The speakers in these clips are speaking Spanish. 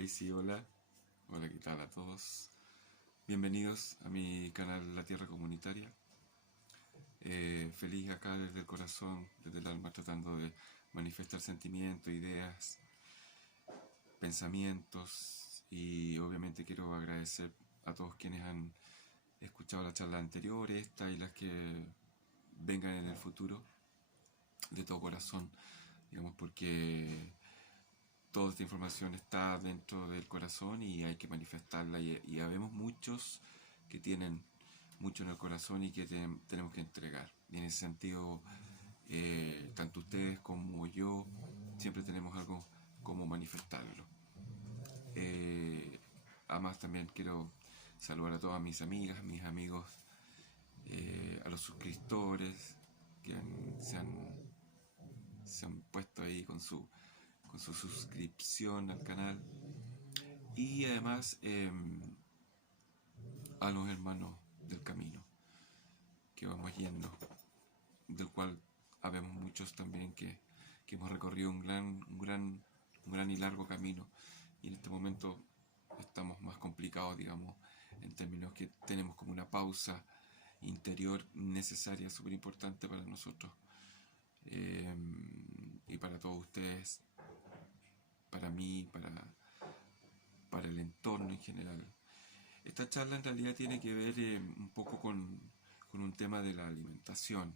Ahí sí, hola. Hola, ¿qué tal a todos? Bienvenidos a mi canal La Tierra Comunitaria. Feliz acá desde el corazón, desde el alma, tratando de manifestar sentimientos, ideas, pensamientos. Y obviamente quiero agradecer a todos quienes han escuchado la charla anterior, esta y las que vengan en el futuro, de todo corazón, digamos, porque toda esta información está dentro del corazón y hay que manifestarla y habemos muchos que tienen mucho en el corazón y que tenemos que entregar. Y en ese sentido, tanto ustedes como yo siempre tenemos algo como manifestarlo. Eh, Además también quiero saludar a todas mis amigas, mis amigos, a los suscriptores que se han puesto ahí con su suscripción al canal. Y además a los hermanos del camino que vamos yendo, del cual habemos muchos también que hemos recorrido un gran y largo camino. Y en este momento estamos más complicados, digamos, en términos que tenemos como una pausa interior necesaria, súper importante para nosotros y para todos ustedes, para mí, para el entorno en general. Esta charla en realidad tiene que ver un poco con un tema de la alimentación,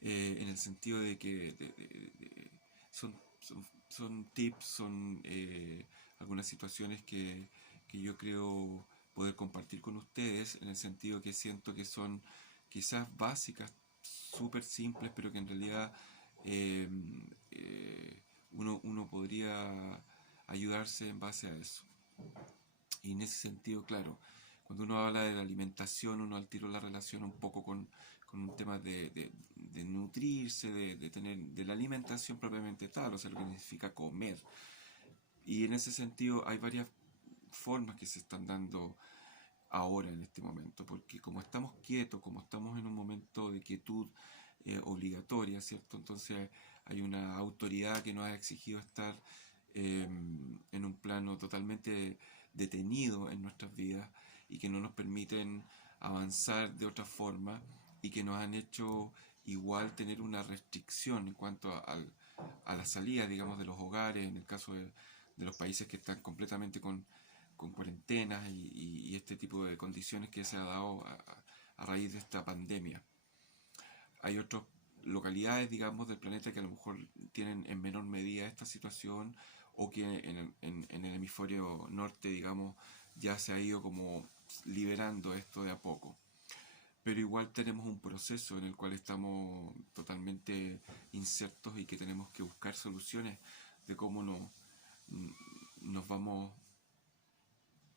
en el sentido de que son tips, son algunas situaciones que yo creo poder compartir con ustedes, en el sentido que siento que son quizás básicas, súper simples, pero que en realidad eh, uno podría ayudarse en base a eso. Y en ese sentido, claro, cuando uno habla de la alimentación, uno al tiro la relaciona un poco con un tema de nutrirse, de tener, de la alimentación propiamente tal, o sea, lo que significa comer. Y en ese sentido hay varias formas que se están dando ahora en este momento, porque como estamos quietos, como estamos en un momento de quietud obligatoria, ¿cierto? Entonces hay una autoridad que nos ha exigido estar en un plano totalmente detenido en nuestras vidas y que no nos permiten avanzar de otra forma y que nos han hecho igual tener una restricción en cuanto a la salida, digamos, de los hogares, en el caso de los países que están completamente con cuarentenas y este tipo de condiciones que se ha dado a raíz de esta pandemia. Hay otras localidades, digamos, del planeta que a lo mejor tienen en menor medida esta situación o que en el hemisferio norte, digamos, ya se ha ido como liberando esto de a poco. Pero igual tenemos un proceso en el cual estamos totalmente insertos y que tenemos que buscar soluciones de cómo nos vamos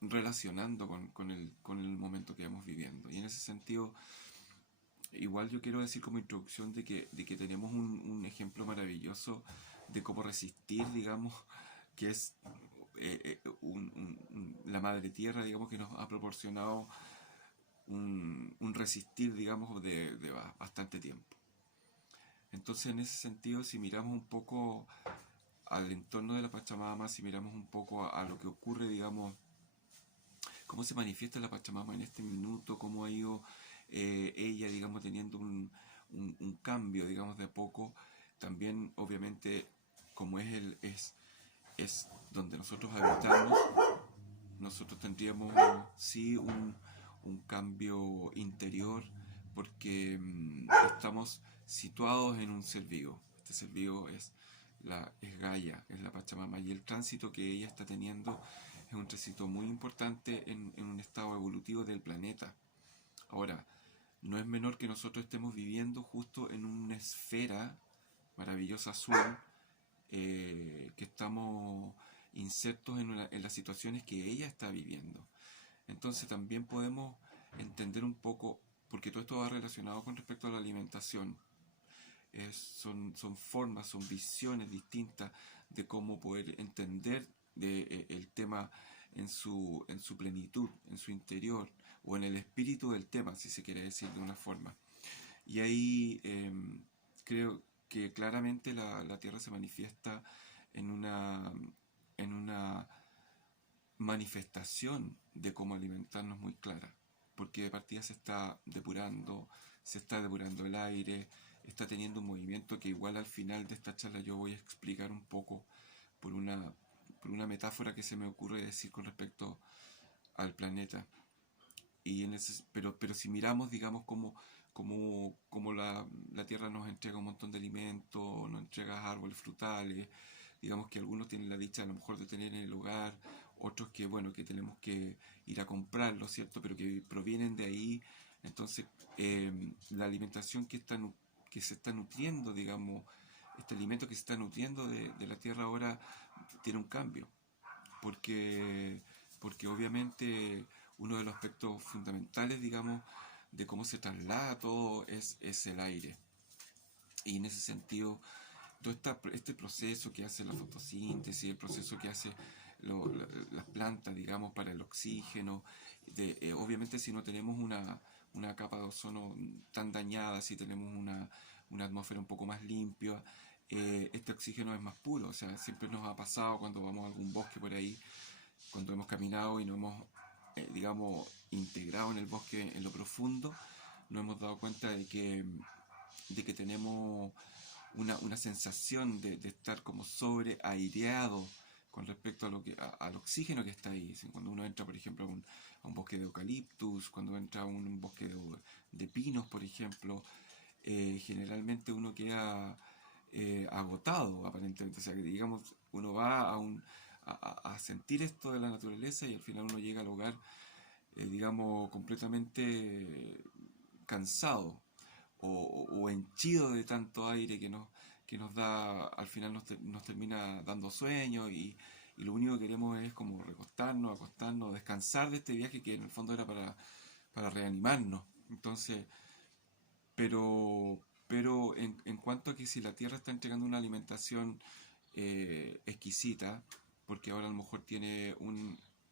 relacionando con el momento que vamos viviendo. Y en ese sentido, igual yo quiero decir como introducción de que tenemos un ejemplo maravilloso de cómo resistir, digamos, que es la madre tierra, digamos, que nos ha proporcionado un resistir, digamos, de bastante tiempo. Entonces, en ese sentido, si miramos un poco al entorno de la Pachamama, si miramos un poco a lo que ocurre, digamos, cómo se manifiesta la Pachamama en este minuto, cómo ha ido ella, digamos, teniendo un cambio, digamos, de a poco. También, obviamente, como es donde nosotros habitamos, nosotros tendríamos sí un cambio interior porque estamos situados en un ser vivo. Este ser vivo es Gaia, es la Pachamama, y el tránsito que ella está teniendo es un tránsito muy importante en un estado evolutivo del planeta. Ahora, no es menor que nosotros estemos viviendo justo en una esfera maravillosa azul, que estamos insertos en las situaciones que ella está viviendo. Entonces también podemos entender un poco, porque todo esto va relacionado con respecto a la alimentación, son formas, son visiones distintas de cómo poder entender el tema en su plenitud, en su interior, o en el espíritu del tema, si se quiere decir de una forma. Y ahí creo que claramente la Tierra se manifiesta en en una manifestación de cómo alimentarnos muy clara, porque de partida se está depurando el aire, está teniendo un movimiento que igual al final de esta charla yo voy a explicar un poco por por una metáfora que se me ocurre decir con respecto al planeta. Pero si miramos, digamos, como la Tierra nos entrega un montón de alimentos, nos entrega árboles frutales, digamos que algunos tienen la dicha a lo mejor de tener en el hogar, otros que, bueno, que tenemos que ir a comprarlos, ¿cierto? Pero que provienen de ahí. Entonces, la alimentación que se está nutriendo, digamos, este alimento que se está nutriendo de la Tierra ahora tiene un cambio, porque, porque obviamente uno de los aspectos fundamentales, digamos, de cómo se traslada todo es el aire. Y en ese sentido, todo este proceso que hace la fotosíntesis, el proceso que hace las plantas, digamos, para el oxígeno, obviamente si no tenemos una capa de ozono tan dañada, si tenemos una atmósfera un poco más limpia, este oxígeno es más puro. O sea, siempre nos ha pasado cuando vamos a algún bosque por ahí, cuando hemos caminado y nos hemos, digamos, integrado en el bosque en lo profundo, nos hemos dado cuenta de que tenemos una sensación de estar como sobreaireado con respecto a al oxígeno que está ahí. Cuando uno entra, por ejemplo, a un bosque de eucaliptus, cuando entra a un bosque de pinos, por ejemplo, generalmente uno queda agotado, aparentemente. O sea, que digamos, uno va a sentir esto de la naturaleza y al final uno llega al hogar, digamos, completamente cansado o henchido de tanto aire que nos da, al final nos termina dando sueño y lo único que queremos es como recostarnos, acostarnos, descansar de este viaje que en el fondo era para reanimarnos. Entonces, pero, pero en cuanto a que si la Tierra está entregando una alimentación exquisita, porque ahora a lo mejor tiene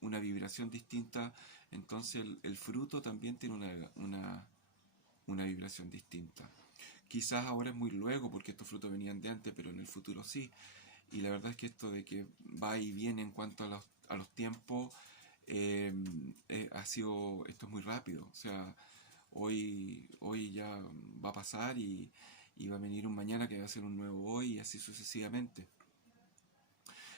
una vibración distinta, entonces el fruto también tiene una vibración distinta. Quizás ahora es muy luego porque estos frutos venían de antes, pero en el futuro sí. Y la verdad es que esto de que va y viene en cuanto a los tiempos, esto es muy rápido. O sea, hoy ya va a pasar y va a venir un mañana que va a ser un nuevo hoy y así sucesivamente.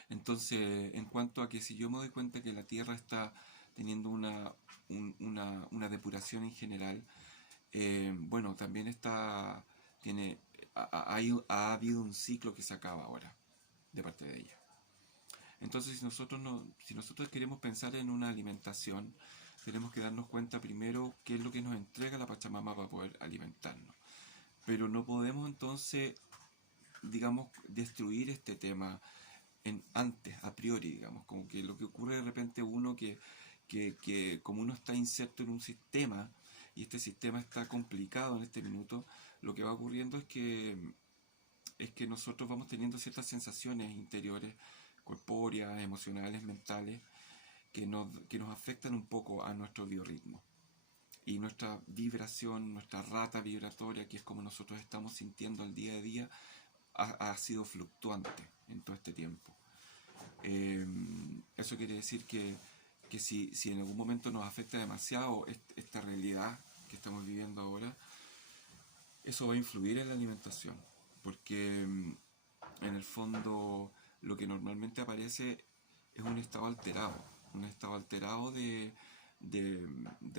Entonces, en cuanto a que si yo me doy cuenta que la Tierra está teniendo una depuración en general, bueno, también ha habido un ciclo que se acaba ahora de parte de ella. Entonces, si nosotros queremos pensar en una alimentación, tenemos que darnos cuenta primero qué es lo que nos entrega la Pachamama para poder alimentarnos. Pero no podemos entonces, digamos, destruir este tema antes, a priori, digamos, como que lo que ocurre de repente uno que como uno está inserto en un sistema y este sistema está complicado en este minuto, lo que va ocurriendo es que nosotros vamos teniendo ciertas sensaciones interiores, corpóreas, emocionales, mentales, que nos afectan un poco a nuestro biorritmo. Y nuestra vibración, nuestra rata vibratoria, que es como nosotros estamos sintiendo el día a día, ha sido fluctuante en todo este tiempo. Eso quiere decir que si en algún momento nos afecta demasiado esta realidad que estamos viviendo ahora, eso va a influir en la alimentación, porque en el fondo lo que normalmente aparece es un estado alterado de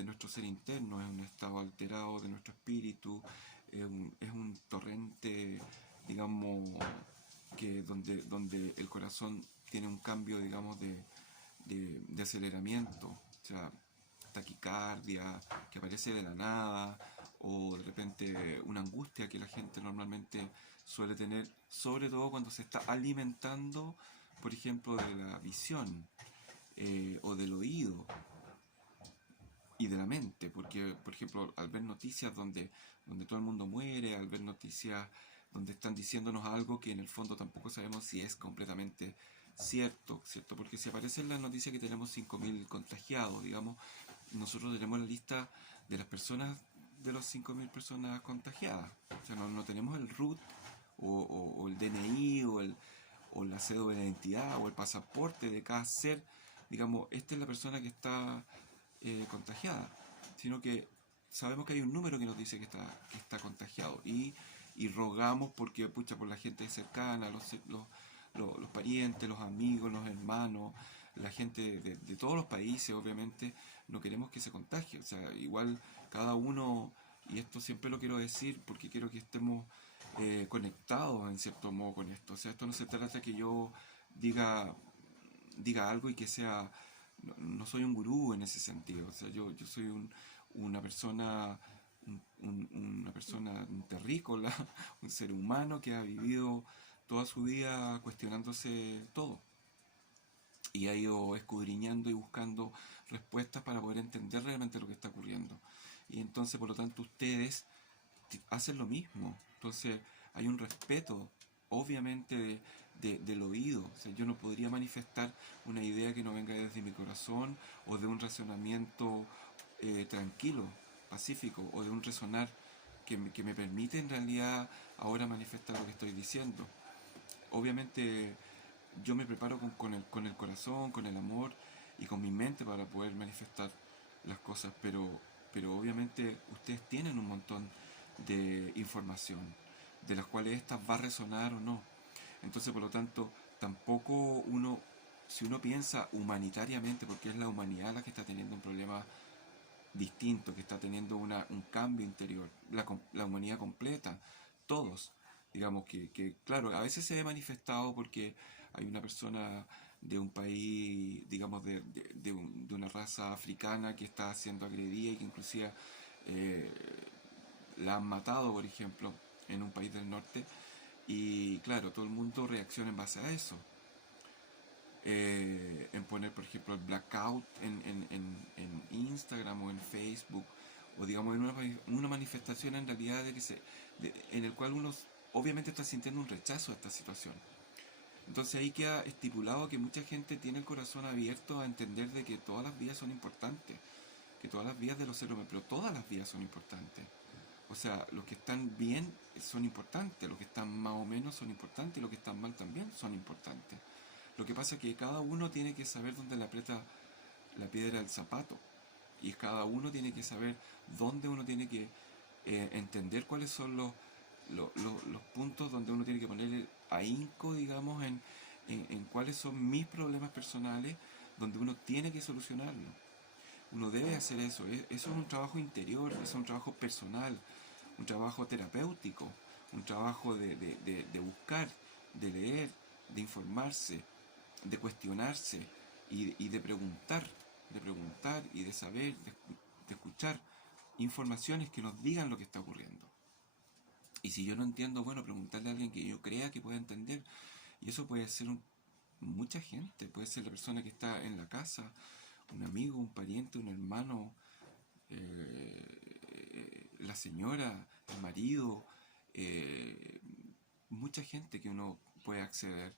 nuestro ser interno, es un estado alterado de nuestro espíritu, es un torrente, digamos, donde el corazón tiene un cambio, digamos, de aceleramiento, o sea, taquicardia que aparece de la nada, o de repente una angustia que la gente normalmente suele tener, sobre todo cuando se está alimentando, por ejemplo, de la visión o del oído y de la mente, porque, por ejemplo, al ver noticias donde todo el mundo muere, al ver noticias donde están diciéndonos algo que en el fondo tampoco sabemos si es completamente cierto, ¿cierto? Porque si aparece en la noticia que tenemos 5.000 contagiados, digamos, nosotros tenemos la lista de las personas, de los 5.000 personas contagiadas. O sea, no tenemos el RUT o el DNI o la cédula de identidad o el pasaporte de cada ser, digamos, esta es la persona que está contagiada, sino que sabemos que hay un número que nos dice que está contagiado y rogamos porque, pucha, por la gente cercana, los parientes, los amigos, los hermanos, la gente de todos los países, obviamente, no queremos que se contagie. O sea, igual cada uno, y esto siempre lo quiero decir porque quiero que estemos conectados en cierto modo con esto. O sea, esto no se trata de que yo diga, diga algo y que sea, no soy un gurú en ese sentido. O sea, yo soy una persona, una persona, un terrícola, un ser humano que ha vivido toda su vida cuestionándose todo y ha ido escudriñando y buscando respuestas para poder entender realmente lo que está ocurriendo. Y entonces, por lo tanto, ustedes hacen lo mismo. Entonces, hay un respeto, obviamente, del oído. O sea, yo no podría manifestar una idea que no venga desde mi corazón o de un razonamiento tranquilo, pacífico, o de un resonar que me permite en realidad ahora manifestar lo que estoy diciendo. Obviamente yo me preparo con el corazón, con el amor y con mi mente para poder manifestar las cosas, pero obviamente ustedes tienen un montón de información, de las cuales esta va a resonar o no. Entonces, por lo tanto, tampoco uno, si uno piensa humanitariamente, porque es la humanidad la que está teniendo un problema distinto, que está teniendo un cambio interior, la humanidad completa, todos, digamos claro, a veces se ve manifestado porque hay una persona de un país, digamos, de una raza africana que está siendo agredida y que inclusive eh, la han matado, por ejemplo, en un país del norte, y claro, todo el mundo reacciona en base a eso. En poner, por ejemplo, el blackout en Instagram o en Facebook, o digamos en una manifestación en realidad en el cual uno obviamente está sintiendo un rechazo a esta situación. Entonces ahí queda estipulado que mucha gente tiene el corazón abierto a entender de que todas las vidas son importantes, que todas las vidas de los seres humanos, pero todas las vidas son importantes. O sea, los que están bien son importantes, los que están más o menos son importantes y los que están mal también son importantes. Lo que pasa es que cada uno tiene que saber dónde le aprieta la piedra del zapato. Y cada uno tiene que saber dónde uno tiene que entender cuáles son los puntos donde uno tiene que poner el ahínco, digamos, en cuáles son mis problemas personales, donde uno tiene que solucionarlo. Uno debe hacer eso. Eso es un trabajo interior, eso es un trabajo personal, un trabajo terapéutico, un trabajo de buscar, de leer, de informarse, de cuestionarse y de preguntar y de saber, de escuchar informaciones que nos digan lo que está ocurriendo. Y si yo no entiendo, bueno, preguntarle a alguien que yo crea que pueda entender. Y eso puede ser mucha gente, puede ser la persona que está en la casa, un amigo, un pariente, un hermano, la señora, el marido, eh, mucha gente que uno puede acceder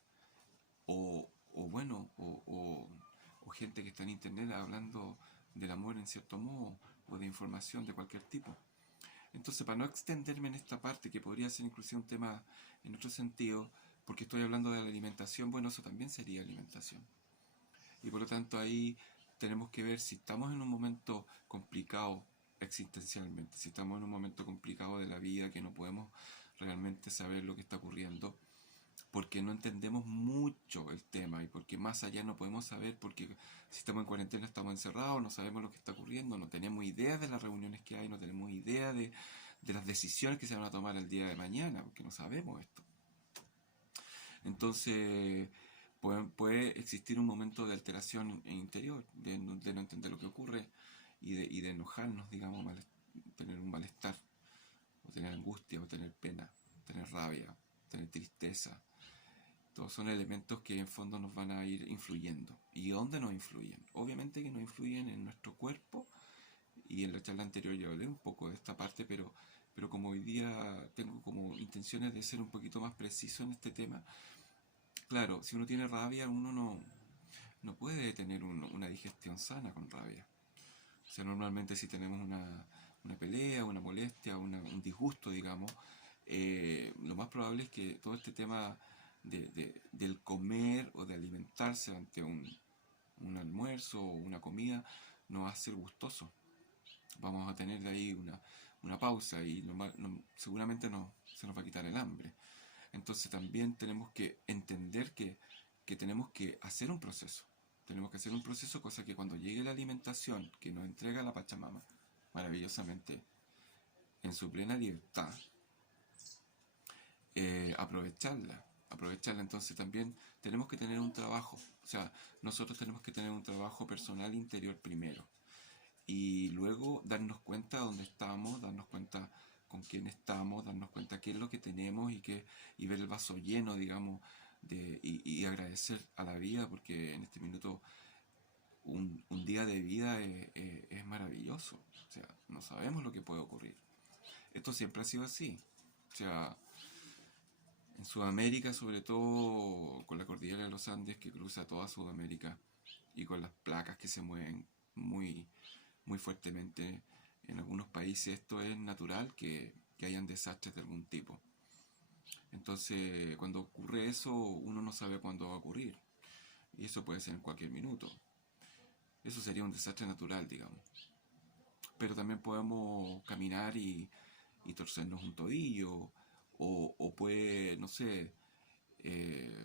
o bueno, o gente que está en internet hablando del amor en cierto modo, o de información de cualquier tipo. Entonces, para no extenderme en esta parte, que podría ser inclusive un tema en otro sentido, porque estoy hablando de la alimentación, bueno, eso también sería alimentación. Y por lo tanto ahí tenemos que ver si estamos en un momento complicado existencialmente, si estamos en un momento complicado de la vida, que no podemos realmente saber lo que está ocurriendo, porque no entendemos mucho el tema y porque más allá no podemos saber, porque si estamos en cuarentena estamos encerrados, no sabemos lo que está ocurriendo, no tenemos idea de las reuniones que hay, no tenemos idea de las decisiones que se van a tomar el día de mañana, porque no sabemos esto. Entonces puede existir un momento de alteración interior, de no entender lo que ocurre y de enojarnos, digamos, tener un malestar, o tener angustia, o tener pena, tener rabia, tener tristeza. Todos son elementos que en fondo nos van a ir influyendo. ¿Y dónde nos influyen? Obviamente que nos influyen en nuestro cuerpo, y en la charla anterior ya hablé un poco de esta parte, pero como hoy día tengo como intenciones de ser un poquito más preciso en este tema, claro, si uno tiene rabia, uno no puede tener una digestión sana con rabia. O sea, normalmente si tenemos una pelea, una molestia, un disgusto, digamos, lo más probable es que todo este tema del comer o de alimentarse ante un almuerzo o una comida no va a ser gustoso. Vamos a tener de ahí una pausa y seguramente se nos va a quitar el hambre. Entonces también tenemos que entender que tenemos que hacer un proceso. Tenemos que hacer un proceso, cosa que cuando llegue la alimentación que nos entrega la Pachamama, maravillosamente, en su plena libertad, aprovecharla. Aprovecharla. Entonces también tenemos que tener un trabajo. O sea, nosotros tenemos que tener un trabajo personal interior primero. Y luego darnos cuenta dónde estamos, darnos cuenta con quién estamos, darnos cuenta qué es lo que tenemos y ver el vaso lleno, digamos, y agradecer a la vida, porque en este minuto un día de vida es maravilloso. O sea, no sabemos lo que puede ocurrir. Esto siempre ha sido así. O sea, en Sudamérica, sobre todo con la cordillera de los Andes que cruza toda Sudamérica y con las placas que se mueven muy, muy fuertemente, en algunos países esto es natural que hayan desastres de algún tipo. Entonces, cuando ocurre eso, uno no sabe cuándo va a ocurrir. Y eso puede ser en cualquier minuto. Eso sería un desastre natural, digamos. Pero también podemos caminar y torcernos un tobillo, o puede, no sé, eh,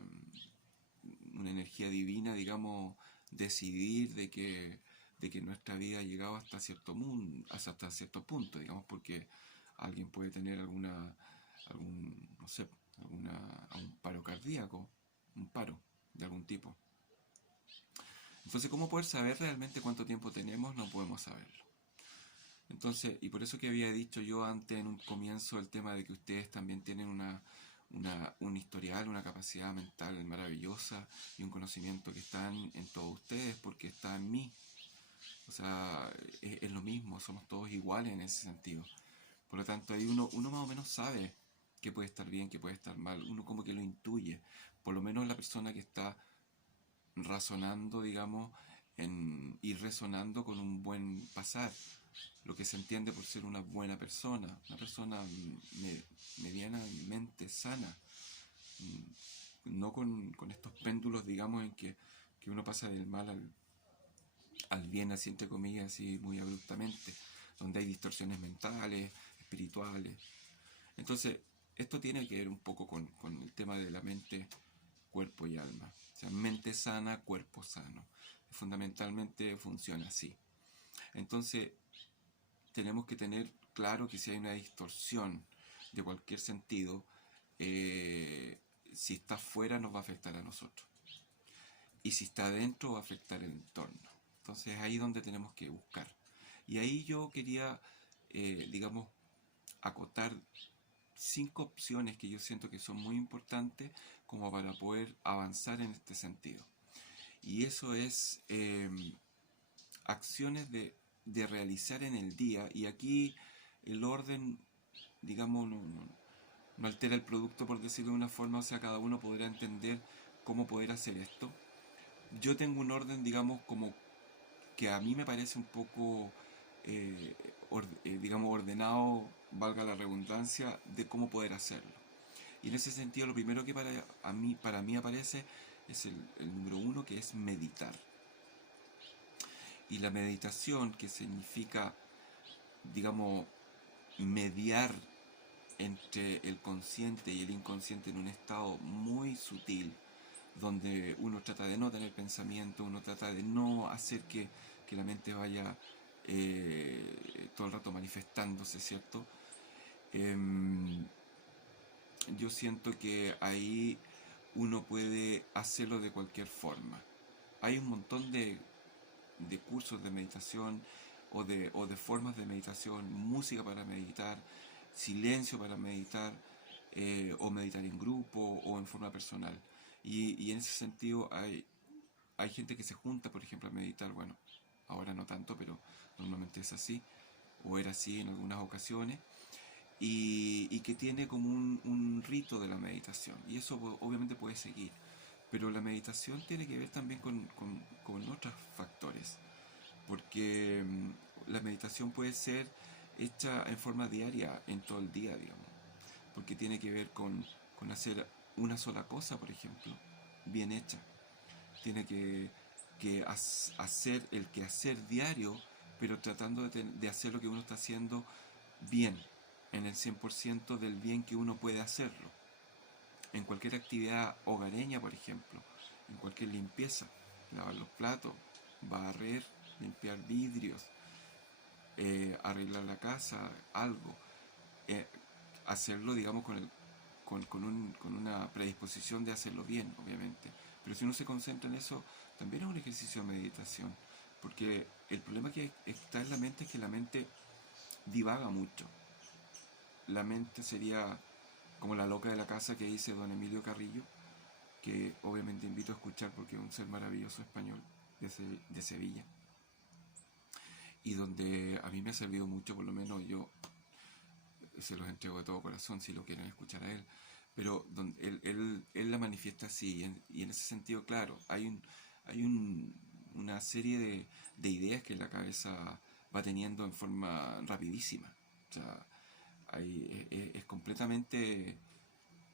una energía divina, digamos, decidir de que nuestra vida ha llegado hasta hasta cierto punto, digamos, porque alguien puede tener no sé, algún paro cardíaco, un paro de algún tipo. Entonces, ¿cómo poder saber realmente cuánto tiempo tenemos? No podemos saberlo. Entonces, y por eso que había dicho yo antes en un comienzo el tema de que ustedes también tienen un historial, una capacidad mental maravillosa y un conocimiento que está en todos ustedes porque está en mí. O sea, es lo mismo, somos todos iguales en ese sentido. Por lo tanto, ahí uno más o menos sabe qué puede estar bien, qué puede estar mal. Uno como que lo intuye. Por lo menos la persona que está razonando, digamos, y resonando con un buen pasar, lo que se entiende por ser una buena persona, una persona medianamente sana, no con estos péndulos, digamos, en que uno pasa del mal al bien, así entre comillas, así muy abruptamente, donde hay distorsiones mentales, espirituales. Entonces, esto tiene que ver un poco con el tema de la mente, cuerpo y alma. O sea, mente sana, cuerpo sano. Fundamentalmente funciona así. Entonces, tenemos que tener claro que si hay una distorsión de cualquier sentido, si está fuera nos va a afectar a nosotros. Y si está adentro va a afectar el entorno. Entonces ahí es donde tenemos que buscar. Y ahí yo quería, digamos, acotar 5 opciones que yo siento que son muy importantes como para poder avanzar en este sentido. Y eso es acciones de realizar en el día. Y aquí el orden, digamos, no altera el producto, por decirlo de una forma. O sea, cada uno podrá entender cómo poder hacer esto. Yo tengo un orden, digamos, como que a mí me parece un poco, digamos, ordenado, valga la redundancia, de cómo poder hacerlo. Y en ese sentido, lo primero que para mí aparece es el número 1, que es meditar. Y la meditación, que significa, digamos, mediar entre el consciente y el inconsciente en un estado muy sutil, donde uno trata de no tener pensamiento, uno trata de no hacer que la mente vaya todo el rato manifestándose, ¿cierto? Yo siento que ahí uno puede hacerlo de cualquier forma. Hay un montón de cursos de meditación o de formas de meditación, música para meditar, silencio para meditar, o meditar en grupo o en forma personal. Y en ese sentido hay gente que se junta, por ejemplo, a meditar. Bueno, ahora no tanto, pero normalmente es así, o era así en algunas ocasiones, y que tiene como un rito de la meditación. Y eso obviamente puede seguir. Pero la meditación tiene que ver también con otros factores, porque la meditación puede ser hecha en forma diaria, en todo el día, digamos, porque tiene que ver con hacer una sola cosa, por ejemplo, bien hecha. Tiene que hacer el quehacer diario, pero tratando de hacer lo que uno está haciendo bien, en el 100% del bien que uno puede hacerlo. En cualquier actividad hogareña, por ejemplo, en cualquier limpieza, lavar los platos, barrer, limpiar vidrios, arreglar la casa, algo, eh, hacerlo, digamos, con una predisposición de hacerlo bien, obviamente. Pero si uno se concentra en eso, también es un ejercicio de meditación. Porque el problema que está en la mente es que la mente divaga mucho. La mente sería como la loca de la casa que dice don Emilio Carrillo, que obviamente invito a escuchar porque es un ser maravilloso español de Sevilla, y donde a mí me ha servido mucho, por lo menos yo se los entrego de todo corazón si lo quieren escuchar a él, pero donde él la manifiesta así, y en ese sentido, claro, hay una serie de ideas que la cabeza va teniendo en forma rapidísima. O sea, es completamente,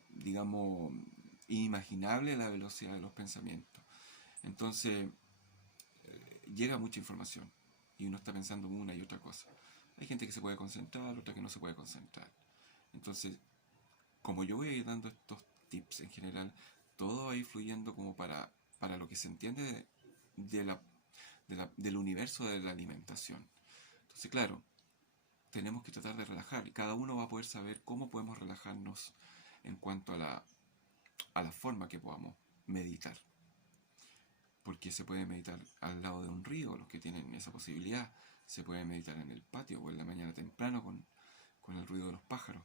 digamos, inimaginable la velocidad de los pensamientos. Entonces, llega mucha información y uno está pensando en una y otra cosa. Hay gente que se puede concentrar, otra que no se puede concentrar. Entonces, como yo voy a ir dando estos tips en general, todo va a ir fluyendo como para lo que se entiende de la, del universo de la alimentación. Entonces, claro, tenemos que tratar de relajar y cada uno va a poder saber cómo podemos relajarnos en cuanto a la forma que podamos meditar. Porque se puede meditar al lado de un río, los que tienen esa posibilidad. Se puede meditar en el patio o en la mañana temprano con el ruido de los pájaros.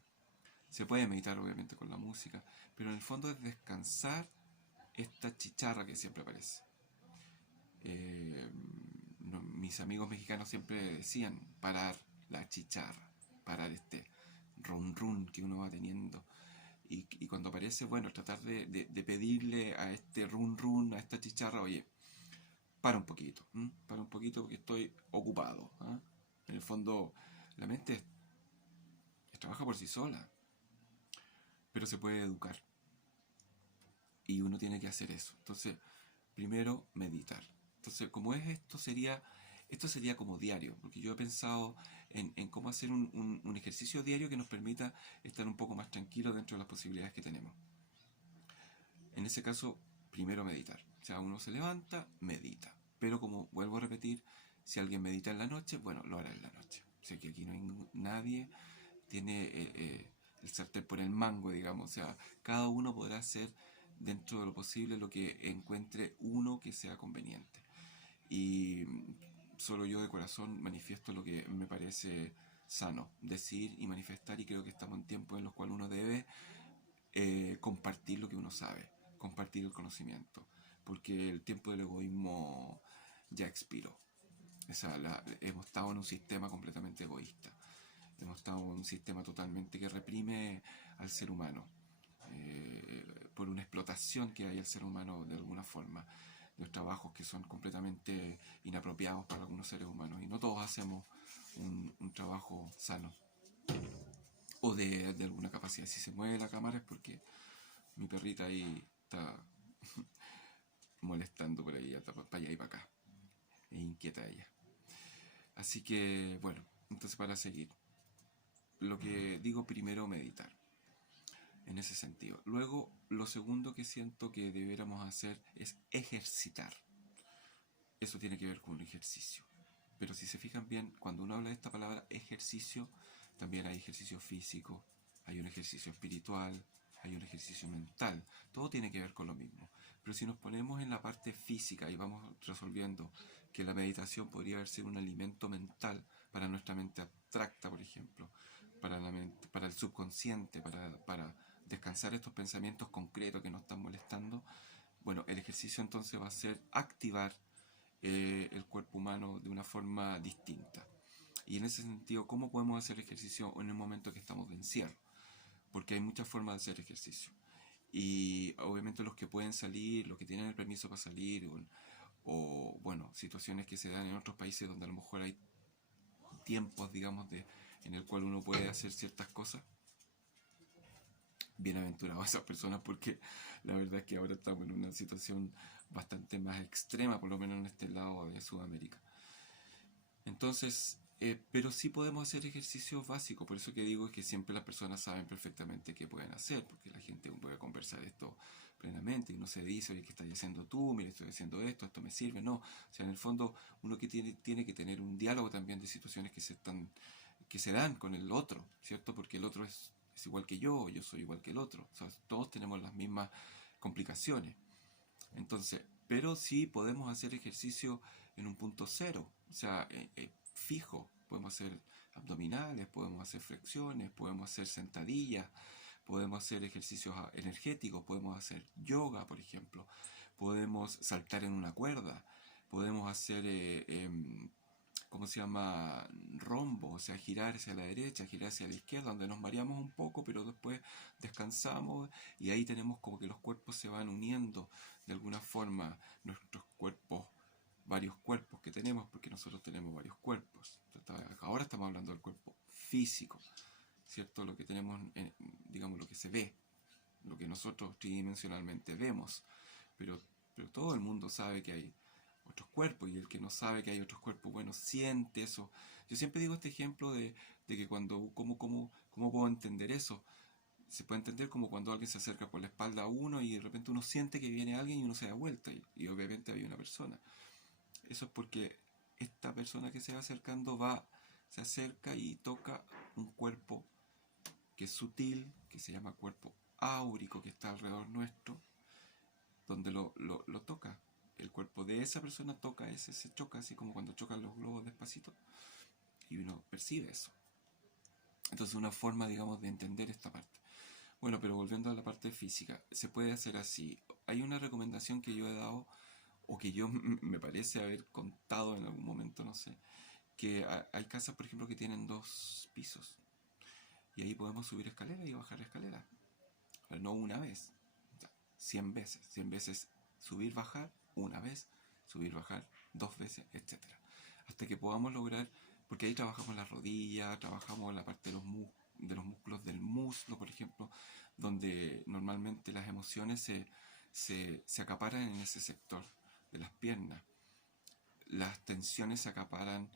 Se puede meditar obviamente con la música, pero en el fondo es descansar esta chicharra que siempre aparece. Eh, no, mis amigos mexicanos siempre decían parar la chicharra, parar este run run que uno va teniendo. Y cuando aparece, bueno, tratar de pedirle a este run run, a esta chicharra, oye, para un poquito, para un poquito porque estoy ocupado. ¿Eh? En el fondo, la mente trabaja por sí sola, pero se puede educar. Y uno tiene que hacer eso. Entonces, primero, meditar. Entonces, como es esto sería como diario, porque yo he pensado en cómo hacer un ejercicio diario que nos permita estar un poco más tranquilos dentro de las posibilidades que tenemos. En ese caso, primero meditar. O sea, uno se levanta, medita. Pero como vuelvo a repetir, si alguien medita en la noche, bueno, lo hará en la noche. O sea que aquí no hay nadie tiene el sartén por el mango, digamos. O sea, cada uno podrá hacer dentro de lo posible lo que encuentre uno que sea conveniente. Y solo yo de corazón manifiesto lo que me parece sano decir y manifestar, y creo que estamos en tiempos en los cuales uno debe compartir lo que uno sabe, compartir el conocimiento, porque el tiempo del egoísmo ya expiró. Hemos estado en un sistema completamente egoísta, hemos estado en un sistema totalmente que reprime al ser humano, por una explotación que hay al ser humano de alguna forma, de los trabajos que son completamente inapropiados para algunos seres humanos, y no todos hacemos un trabajo sano o de alguna capacidad. Si se mueve la cámara es porque mi perrita ahí está molestando por ahí, para allá y para acá. Es inquieta ella. Así que, bueno, entonces para seguir. Lo que digo primero, meditar. En ese sentido. Luego, lo segundo que siento que debiéramos hacer es ejercitar. Eso tiene que ver con un ejercicio. Pero si se fijan bien, cuando uno habla de esta palabra ejercicio, también hay ejercicio físico, hay un ejercicio espiritual, hay un ejercicio mental. Todo tiene que ver con lo mismo. Pero si nos ponemos en la parte física y vamos resolviendo que la meditación podría haber sido un alimento mental para nuestra mente abstracta, por ejemplo, para el subconsciente, para descansar estos pensamientos concretos que nos están molestando, bueno, el ejercicio entonces va a ser activar el cuerpo humano de una forma distinta. Y en ese sentido, ¿cómo podemos hacer ejercicio en el momento que estamos de encierro? Porque hay muchas formas de hacer ejercicio. Y obviamente los que pueden salir, los que tienen el permiso para salir, o bueno, situaciones que se dan en otros países donde a lo mejor hay tiempos, digamos, en el cual uno puede hacer ciertas cosas, bienaventurados a esas personas porque la verdad es que ahora estamos en una situación bastante más extrema, por lo menos en este lado de Sudamérica. Entonces, pero sí podemos hacer ejercicios básicos, por eso que digo que siempre las personas saben perfectamente qué pueden hacer, porque la gente puede conversar esto plenamente y no se dice, oye, ¿qué estás haciendo tú? Mira, estoy haciendo esto me sirve, no. O sea, en el fondo uno que tiene que tener un diálogo también de situaciones que se dan con el otro, ¿cierto? Porque el otro es igual que yo soy igual que el otro, o sea, todos tenemos las mismas complicaciones. Entonces, pero sí podemos hacer ejercicio en un punto cero, o sea, fijo. Podemos hacer abdominales, podemos hacer flexiones, podemos hacer sentadillas, podemos hacer ejercicios energéticos, podemos hacer yoga, por ejemplo, podemos saltar en una cuerda, podemos hacer ¿cómo se llama? Rombo, o sea, girar hacia la derecha, girar hacia la izquierda, donde nos mareamos un poco, pero después descansamos y ahí tenemos como que los cuerpos se van uniendo de alguna forma, nuestros cuerpos, varios cuerpos que tenemos, porque nosotros tenemos varios cuerpos. Ahora estamos hablando del cuerpo físico, ¿cierto? Lo que tenemos, digamos, lo que se ve, lo que nosotros tridimensionalmente vemos, pero, pero todo el mundo sabe que hay otros cuerpos y el que no sabe que hay otros cuerpos, bueno, siente eso. Yo siempre digo este ejemplo de que cuando, ¿cómo puedo entender eso? Se puede entender como cuando alguien se acerca por la espalda a uno y de repente uno siente que viene alguien y uno se da vuelta y obviamente hay una persona. Eso es porque esta persona que se va acercando se acerca y toca un cuerpo que es sutil, que se llama cuerpo áurico, que está alrededor nuestro, donde lo toca. El cuerpo de esa persona toca ese, se choca, así como cuando chocan los globos despacito, y uno percibe eso. Entonces, una forma, digamos, de entender esta parte. Bueno, pero volviendo a la parte física, se puede hacer así. Hay una recomendación que yo he dado, o que yo me parece haber contado en algún momento, no sé, que hay casas, por ejemplo, que tienen 2 pisos. Y ahí podemos subir escaleras y bajar escaleras. Pero no una vez, o sea, 100 veces. 100 veces subir, bajar, una vez, subir, bajar, 2 veces, etcétera. Hasta que podamos lograr, porque ahí trabajamos la rodilla, trabajamos la parte de los músculos del muslo, por ejemplo, donde normalmente las emociones se acaparan en ese sector de las piernas. Las tensiones se acaparan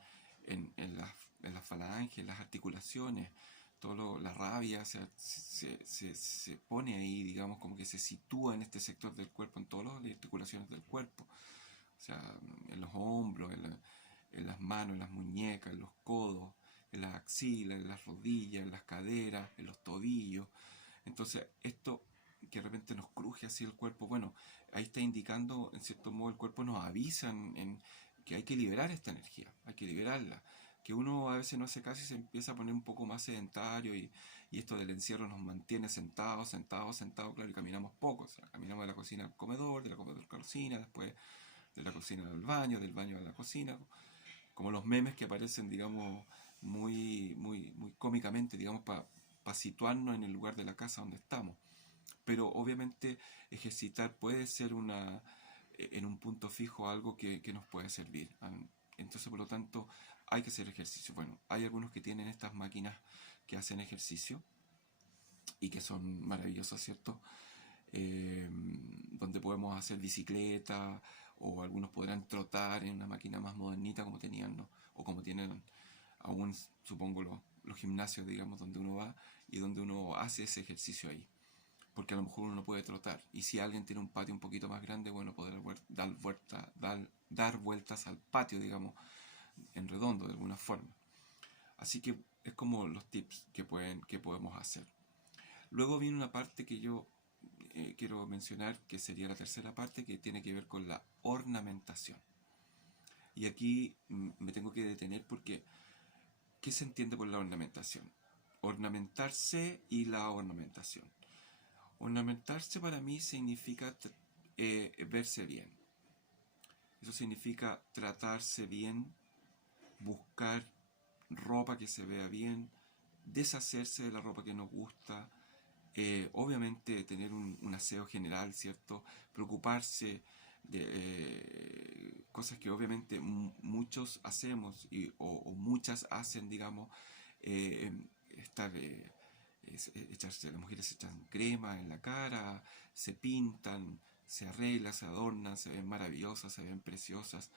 en las falanges, en las articulaciones, la rabia se pone ahí, digamos, como que se sitúa en este sector del cuerpo, en todas las articulaciones del cuerpo, o sea, en los hombros, en las manos, en las muñecas, en los codos, en las axilas, en las rodillas, en las caderas, en los tobillos. Entonces, esto que de repente nos cruje así el cuerpo, bueno, ahí está indicando, en cierto modo, el cuerpo nos avisa que hay que liberar esta energía, hay que liberarla. Que uno a veces no hace caso y se empieza a poner un poco más sedentario y esto del encierro nos mantiene sentados, claro, y caminamos poco. O sea, caminamos de la cocina al comedor, de la comedor a la cocina, después de la cocina al baño, del baño a la cocina, como los memes que aparecen, digamos, muy cómicamente, digamos, para situarnos en el lugar de la casa donde estamos. Pero obviamente ejercitar puede ser en un punto fijo algo que nos puede servir. Entonces, por lo tanto, hay que hacer ejercicio. Bueno, hay algunos que tienen estas máquinas que hacen ejercicio y que son maravillosas, ¿cierto? Donde podemos hacer bicicleta o algunos podrán trotar en una máquina más modernita como tenían, ¿no? O como tienen aún, supongo, los gimnasios, digamos, donde uno va y donde uno hace ese ejercicio ahí. Porque a lo mejor uno no puede trotar. Y si alguien tiene un patio un poquito más grande, bueno, poder dar vueltas al patio, digamos, en redondo de alguna forma. Así que es como los tips que podemos hacer. Luego viene una parte que yo quiero mencionar, que sería la tercera parte, que tiene que ver con la ornamentación. Y aquí me tengo que detener porque, ¿qué se entiende por la ornamentación? Ornamentarse y la ornamentación. Ornamentarse para mí significa verse bien. Eso significa tratarse bien, buscar ropa que se vea bien, deshacerse de la ropa que nos gusta, obviamente tener un aseo general, ¿cierto? Preocuparse de cosas que obviamente muchos hacemos o muchas hacen, digamos, estar las mujeres se echan crema en la cara, se pintan, se arreglan, se adornan, se ven maravillosas, se ven preciosas,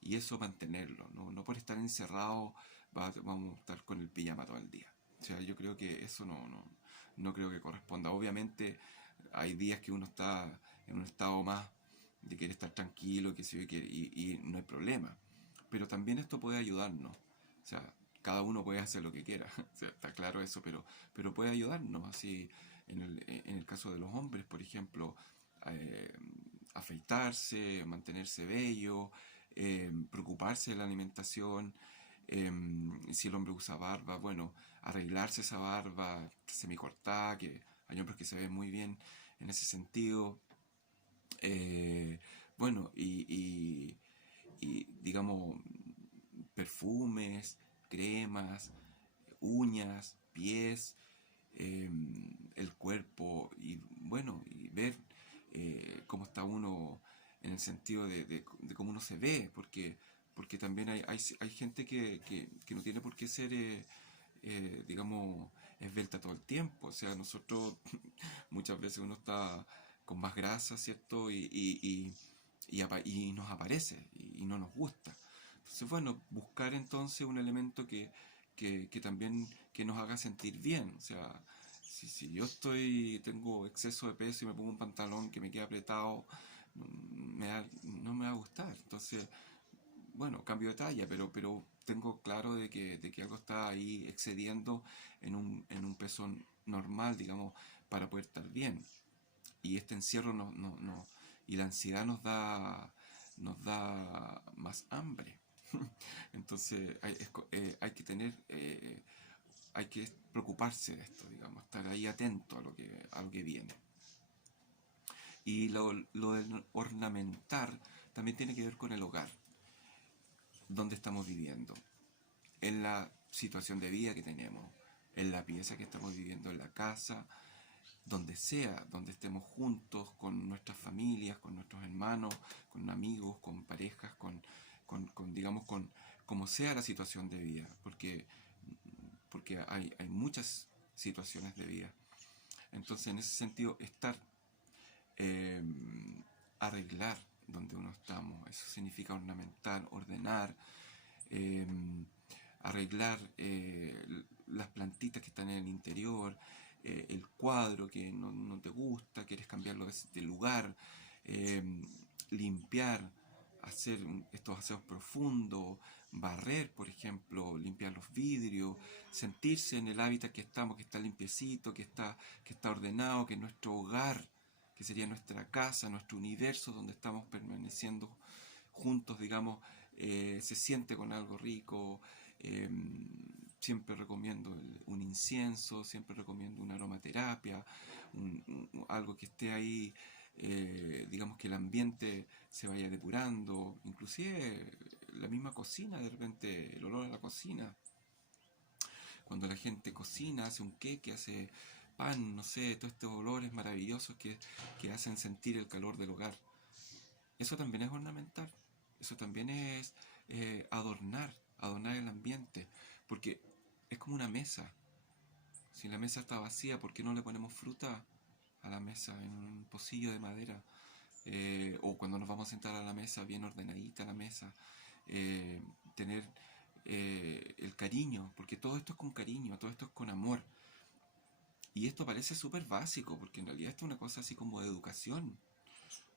y eso mantenerlo, no por estar encerrado vamos a estar con el pijama todo el día. O sea, yo creo que eso no creo que corresponda. Obviamente hay días que uno está en un estado más de querer estar tranquilo, que sí, y no hay problema. Pero también esto puede ayudarnos. O sea, cada uno puede hacer lo que quiera, o sea, está claro eso, pero puede ayudarnos. Así, en el caso de los hombres, por ejemplo, eh, afeitarse, mantenerse bello, preocuparse de la alimentación. Si el hombre usa barba, bueno, arreglarse esa barba semicortada, que hay hombres que se ven muy bien en ese sentido. Eh, bueno, y digamos, perfumes, cremas, uñas, pies, eh, el cuerpo, y bueno, y ver cómo está uno en el sentido de cómo uno se ve, porque también hay gente que no tiene por qué ser, digamos, esbelta todo el tiempo. O sea, nosotros muchas veces uno está con más grasa, ¿cierto? Y nos aparece y no nos gusta. Entonces, bueno, buscar entonces un elemento que también que nos haga sentir bien. O sea, si yo tengo exceso de peso y me pongo un pantalón que me queda apretado, no me va a gustar. Entonces, bueno, cambio de talla, pero tengo claro de que algo está ahí excediendo en un peso normal, digamos, para poder estar bien. Y este encierro y la ansiedad nos da más hambre. Entonces hay que preocuparse de esto, digamos, estar ahí atento a lo que viene. Y lo de ornamentar también tiene que ver con el hogar, donde estamos viviendo, en la situación de vida que tenemos, en la pieza que estamos viviendo, en la casa, donde sea, donde estemos juntos con nuestras familias, con nuestros hermanos, con amigos, con parejas, digamos, como sea la situación de vida, porque hay muchas situaciones de vida. Entonces, en ese sentido, eh, arreglar donde uno estamos, eso significa ornamentar, ordenar, eh, arreglar las plantitas que están en el interior, el cuadro que no te gusta, quieres cambiarlo de lugar, eh, limpiar, hacer estos aseos profundos, barrer, por ejemplo, limpiar los vidrios, sentirse en el hábitat que estamos, que está limpiecito, que está ordenado, que es nuestro hogar, que sería nuestra casa, nuestro universo donde estamos permaneciendo juntos, digamos, se siente con algo rico. eh, Siempre recomiendo un incienso, siempre recomiendo una aromaterapia, algo que esté ahí, digamos que el ambiente se vaya depurando, inclusive la misma cocina, de repente el olor a la cocina, cuando la gente cocina, hace un queque, hace pan, no sé, todos estos olores maravillosos que hacen sentir el calor del hogar. Eso también es ornamentar, eso también es adornar el ambiente, porque es como una mesa. Si la mesa está vacía, ¿por qué no le ponemos fruta a la mesa en un pocillo de madera? O cuando nos vamos a sentar a la mesa, bien ordenadita la mesa. Tener el cariño, porque todo esto es con cariño, todo esto es con amor. Y esto parece súper básico, porque en realidad esto es una cosa así como de educación.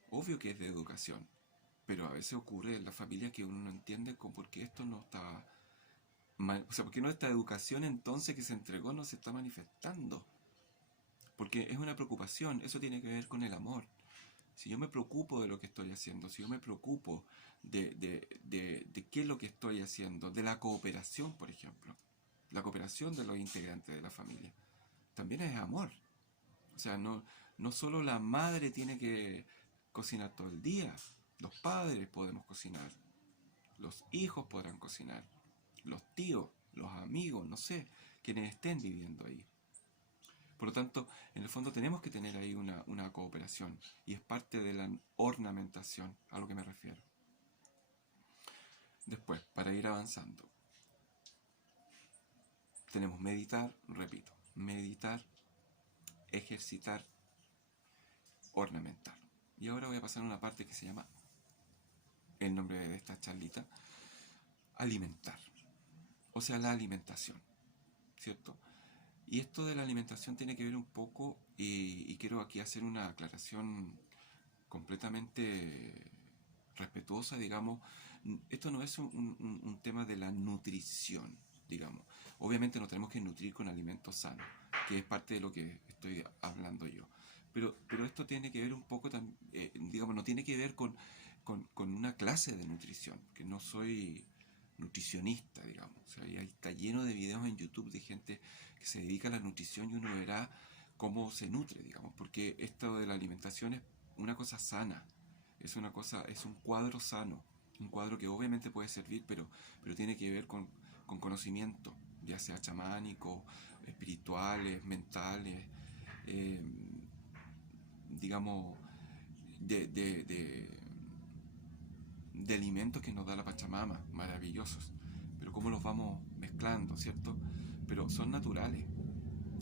Obvio que es de educación, pero a veces ocurre en la familia que uno no entiende con por qué esto no está o sea, por qué no esta educación entonces que se entregó no se está manifestando. Porque es una preocupación, eso tiene que ver con el amor. Si yo me preocupo de lo que estoy haciendo, si yo me preocupo de qué es lo que estoy haciendo, de la cooperación, por ejemplo, la cooperación de los integrantes de la familia, también es amor. O sea, no solo la madre tiene que cocinar todo el día, los padres podemos cocinar, los hijos podrán cocinar, los tíos, los amigos, no sé, quienes estén viviendo ahí. Por lo tanto, en el fondo tenemos que tener ahí una cooperación y es parte de la ornamentación a lo que me refiero. Después, para ir avanzando, tenemos meditar, repito, meditar, ejercitar, ornamentar. Y ahora voy a pasar a una parte que se llama, el nombre de esta charlita, alimentar. O sea, la alimentación, ¿cierto? Y esto de la alimentación tiene que ver un poco, y quiero aquí hacer una aclaración completamente respetuosa, digamos. Esto no es un tema de la nutrición, digamos. Obviamente nos tenemos que nutrir con alimentos sanos, que es parte de lo que estoy hablando yo. Pero esto tiene que ver un poco, digamos, no tiene que ver con una clase de nutrición, que no soy nutricionista, digamos. O sea, ahí está lleno de videos en YouTube de gente que se dedica a la nutrición y uno verá cómo se nutre, digamos, porque esto de la alimentación es una cosa sana, es un cuadro sano, un cuadro que obviamente puede servir, pero tiene que ver con conocimiento, ya sea chamánico, espirituales, mentales, eh, digamos, de, de, de, de alimentos que nos da la Pachamama, maravillosos, pero cómo los vamos mezclando, ¿cierto? Pero son naturales.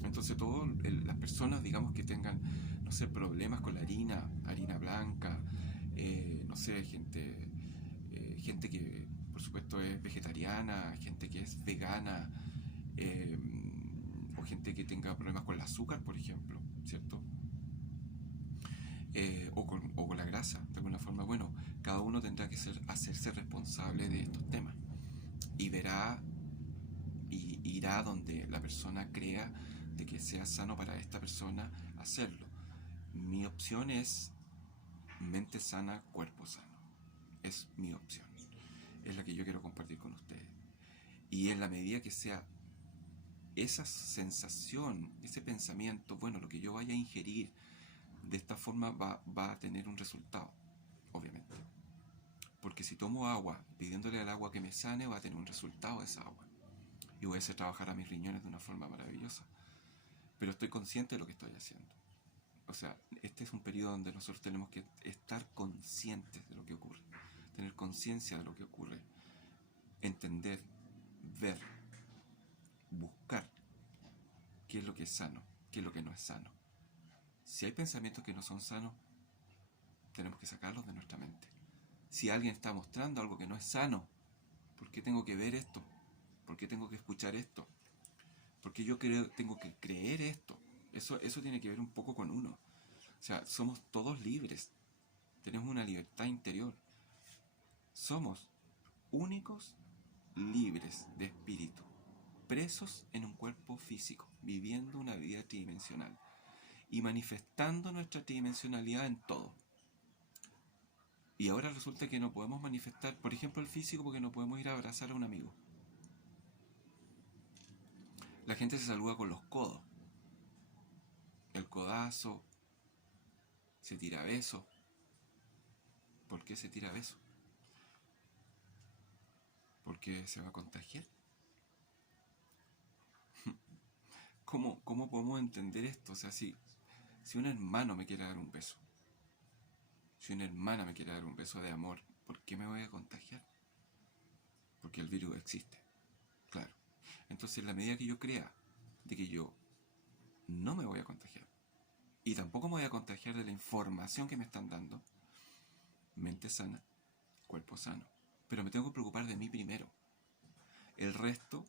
Entonces todas las personas, digamos, que tengan, no sé, problemas con la harina blanca, no sé, gente que por supuesto es vegetariana, gente que es vegana, eh, o gente que tenga problemas con el azúcar, por ejemplo, ¿cierto? O con la grasa, de alguna forma. Bueno, cada uno tendrá que hacerse responsable de estos temas y verá y irá donde la persona crea de que sea sano para esta persona hacerlo. Mi opción es mente sana, cuerpo sano. Es mi opción. Es la que yo quiero compartir con ustedes. Y en la medida que sea esa sensación, ese pensamiento, bueno, lo que yo vaya a ingerir, de esta forma va a tener un resultado, obviamente. Porque si tomo agua pidiéndole al agua que me sane, va a tener un resultado esa agua. Y voy a hacer trabajar a mis riñones de una forma maravillosa. Pero estoy consciente de lo que estoy haciendo. O sea, este es un periodo donde nosotros tenemos que estar conscientes de lo que ocurre, tener conciencia de lo que ocurre, entender, ver, buscar qué es lo que es sano, qué es lo que no es sano. Si hay pensamientos que no son sanos, tenemos que sacarlos de nuestra mente. Si alguien está mostrando algo que no es sano, ¿por qué tengo que ver esto? ¿Por qué tengo que escuchar esto? ¿Por qué tengo que creer esto? Eso tiene que ver un poco con uno. O sea, somos todos libres. Tenemos una libertad interior. Somos únicos, libres de espíritu, presos en un cuerpo físico, viviendo una vida tridimensional y manifestando nuestra tridimensionalidad en todo. Y ahora resulta que no podemos manifestar, por ejemplo, el físico, porque no podemos ir a abrazar a un amigo. La gente se saluda con los codos, el codazo, se tira besos. ¿Por qué se tira besos? Porque se va a contagiar. ¿Cómo podemos entender esto? O sea, si un hermano me quiere dar un beso, si una hermana me quiere dar un beso de amor, ¿por qué me voy a contagiar? Porque el virus existe, claro. Entonces, en la medida que yo crea de que yo no me voy a contagiar, y tampoco me voy a contagiar de la información que me están dando, mente sana, cuerpo sano. Pero me tengo que preocupar de mí primero. El resto,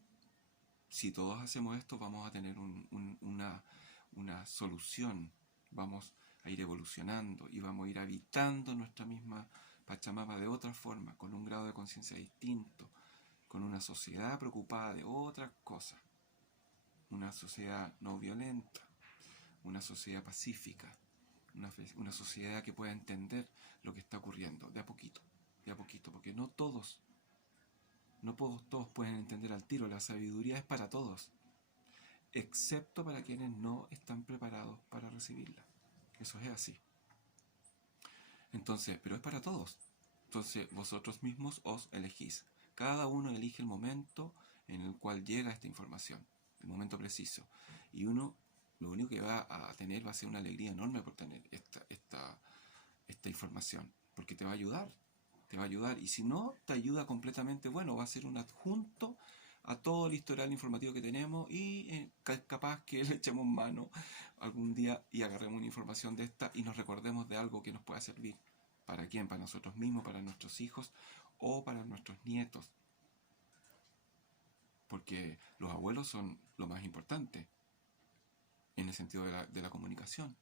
si todos hacemos esto, vamos a tener una solución. Vamos a ir evolucionando y vamos a ir habitando nuestra misma Pachamama de otra forma, con un grado de conciencia distinto, con una sociedad preocupada de otras cosas. Una sociedad no violenta, una sociedad pacífica, una sociedad que pueda entender lo que está ocurriendo de a poquito, porque no todos pueden entender al tiro. La sabiduría es para todos, excepto para quienes no están preparados para recibirla. Eso es así. Entonces, pero es para todos. Entonces, vosotros mismos os elegís. Cada uno elige el momento en el cual llega esta información, el momento preciso. Y uno, lo único que va a tener va a ser una alegría enorme por tener esta información, porque te va a ayudar. Y si no te ayuda completamente, bueno, va a ser un adjunto a todo el historial informativo que tenemos y capaz que le echemos mano algún día y agarremos una información de esta y nos recordemos de algo que nos pueda servir. ¿Para quién? Para nosotros mismos, para nuestros hijos o para nuestros nietos. Porque los abuelos son lo más importante en el sentido de la comunicación,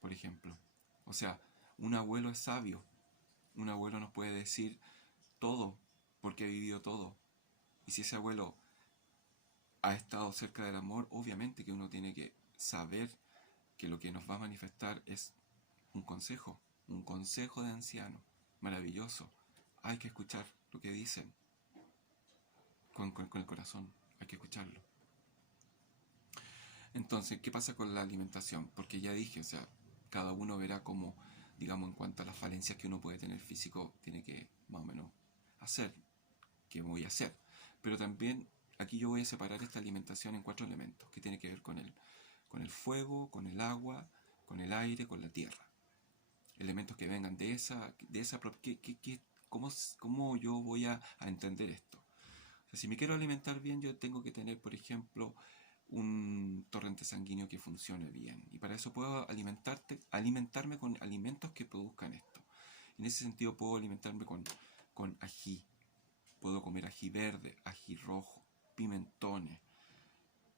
por ejemplo. O sea, un abuelo es sabio. Un abuelo nos puede decir todo porque ha vivido todo. Y si ese abuelo ha estado cerca del amor, obviamente que uno tiene que saber que lo que nos va a manifestar es un consejo de anciano, maravilloso. Hay que escuchar lo que dicen con el corazón, hay que escucharlo. Entonces, ¿qué pasa con la alimentación? Porque ya dije, o sea, cada uno verá cómo, digamos, en cuanto a las falencias que uno puede tener físico, tiene que más o menos hacer, qué voy a hacer. Pero también aquí yo voy a separar esta alimentación en 4 elementos, que tiene que ver con el fuego, con el agua, con el aire, con la tierra. Elementos que vengan de esa ¿cómo yo voy a entender esto? O sea, si me quiero alimentar bien, yo tengo que tener, por ejemplo, un torrente sanguíneo que funcione bien. Y para eso puedo alimentarme con alimentos que produzcan esto. En ese sentido puedo alimentarme con ají. Puedo comer ají verde, ají rojo, pimentones,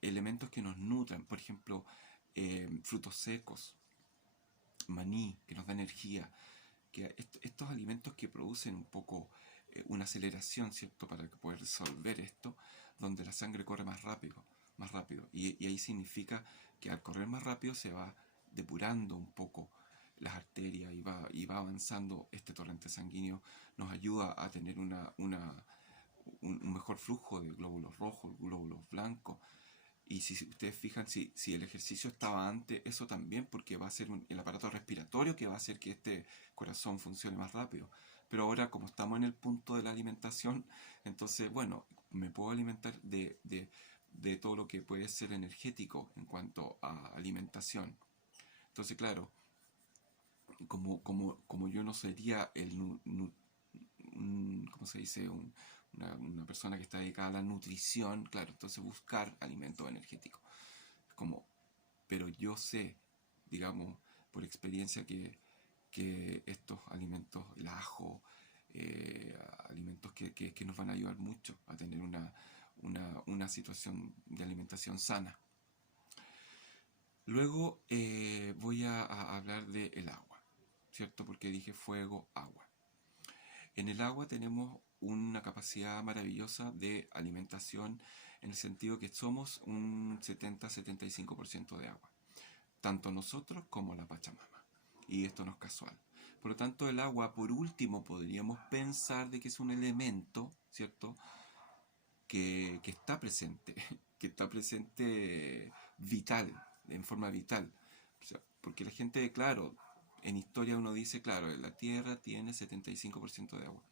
elementos que nos nutran, por ejemplo, frutos secos, maní, que nos da energía, que estos alimentos que producen un poco una aceleración, ¿cierto?, para poder resolver esto, donde la sangre corre más rápido, más rápido. Y ahí significa que al correr más rápido se va depurando un poco las arterias y va avanzando este torrente sanguíneo, nos ayuda a tener un mejor flujo de glóbulos rojos, glóbulos blancos. Y si ustedes fijan, si el ejercicio estaba antes, eso también, porque va a ser el aparato respiratorio que va a hacer que este corazón funcione más rápido. Pero ahora, como estamos en el punto de la alimentación, entonces, bueno, me puedo alimentar de todo lo que puede ser energético en cuanto a alimentación. Entonces, claro, como yo no sería ¿cómo se dice? Una persona que está dedicada a la nutrición, claro, entonces buscar alimentos energéticos. Como, pero yo sé, digamos, por experiencia que estos alimentos, el ajo, alimentos que nos van a ayudar mucho a tener una situación de alimentación sana. Luego voy a hablar del agua, ¿cierto? Porque dije fuego, agua. En el agua tenemos una capacidad maravillosa de alimentación en el sentido que somos un 70-75% de agua, tanto nosotros como la Pachamama. Y esto no es casual. Por lo tanto, el agua, por último, podríamos pensar de que es un elemento, ¿cierto?, que está presente, que está presente vital, en forma vital. O sea, porque la gente, claro, en historia uno dice, claro, la Tierra tiene 75% de agua.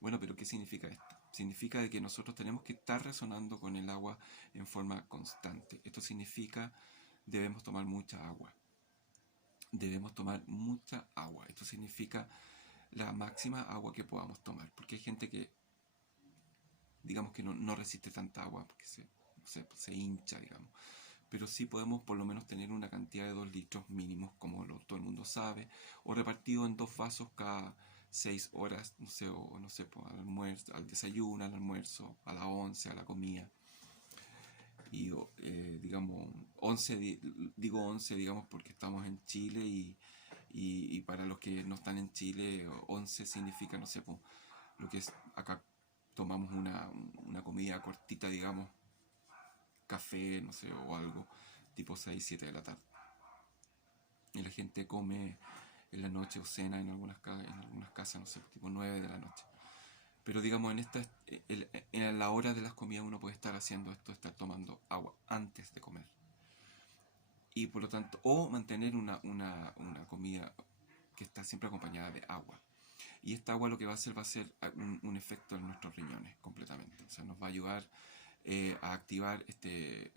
Bueno, pero ¿qué significa esto? Significa de que nosotros tenemos que estar resonando con el agua en forma constante. Esto significa debemos tomar mucha agua. Debemos tomar mucha agua. Esto significa la máxima agua que podamos tomar. Porque hay gente que, digamos que no resiste tanta agua, porque se hincha, digamos. Pero sí podemos por lo menos tener una cantidad de 2 litros mínimos, como todo el mundo sabe, o repartido en 2 vasos cada 6 horas, no sé, o no sé, pues, al almuerzo, al desayuno, al almuerzo, a la 11, a la comida. Y digamos, 11, digo 11, digamos, porque estamos en Chile y para los que no están en Chile, 11 significa, no sé, pues, lo que es acá tomamos una comida cortita, digamos, café, no sé, o algo, tipo 6, 7 de la tarde. Y la gente come en la noche o cena en algunas casas, no sé, tipo 9 de la noche. Pero digamos, en la hora de las comidas uno puede estar haciendo esto, estar tomando agua antes de comer. Y por lo tanto, o mantener una comida que está siempre acompañada de agua. Y esta agua lo que va a ser un efecto en nuestros riñones completamente. O sea, nos va a ayudar a activar este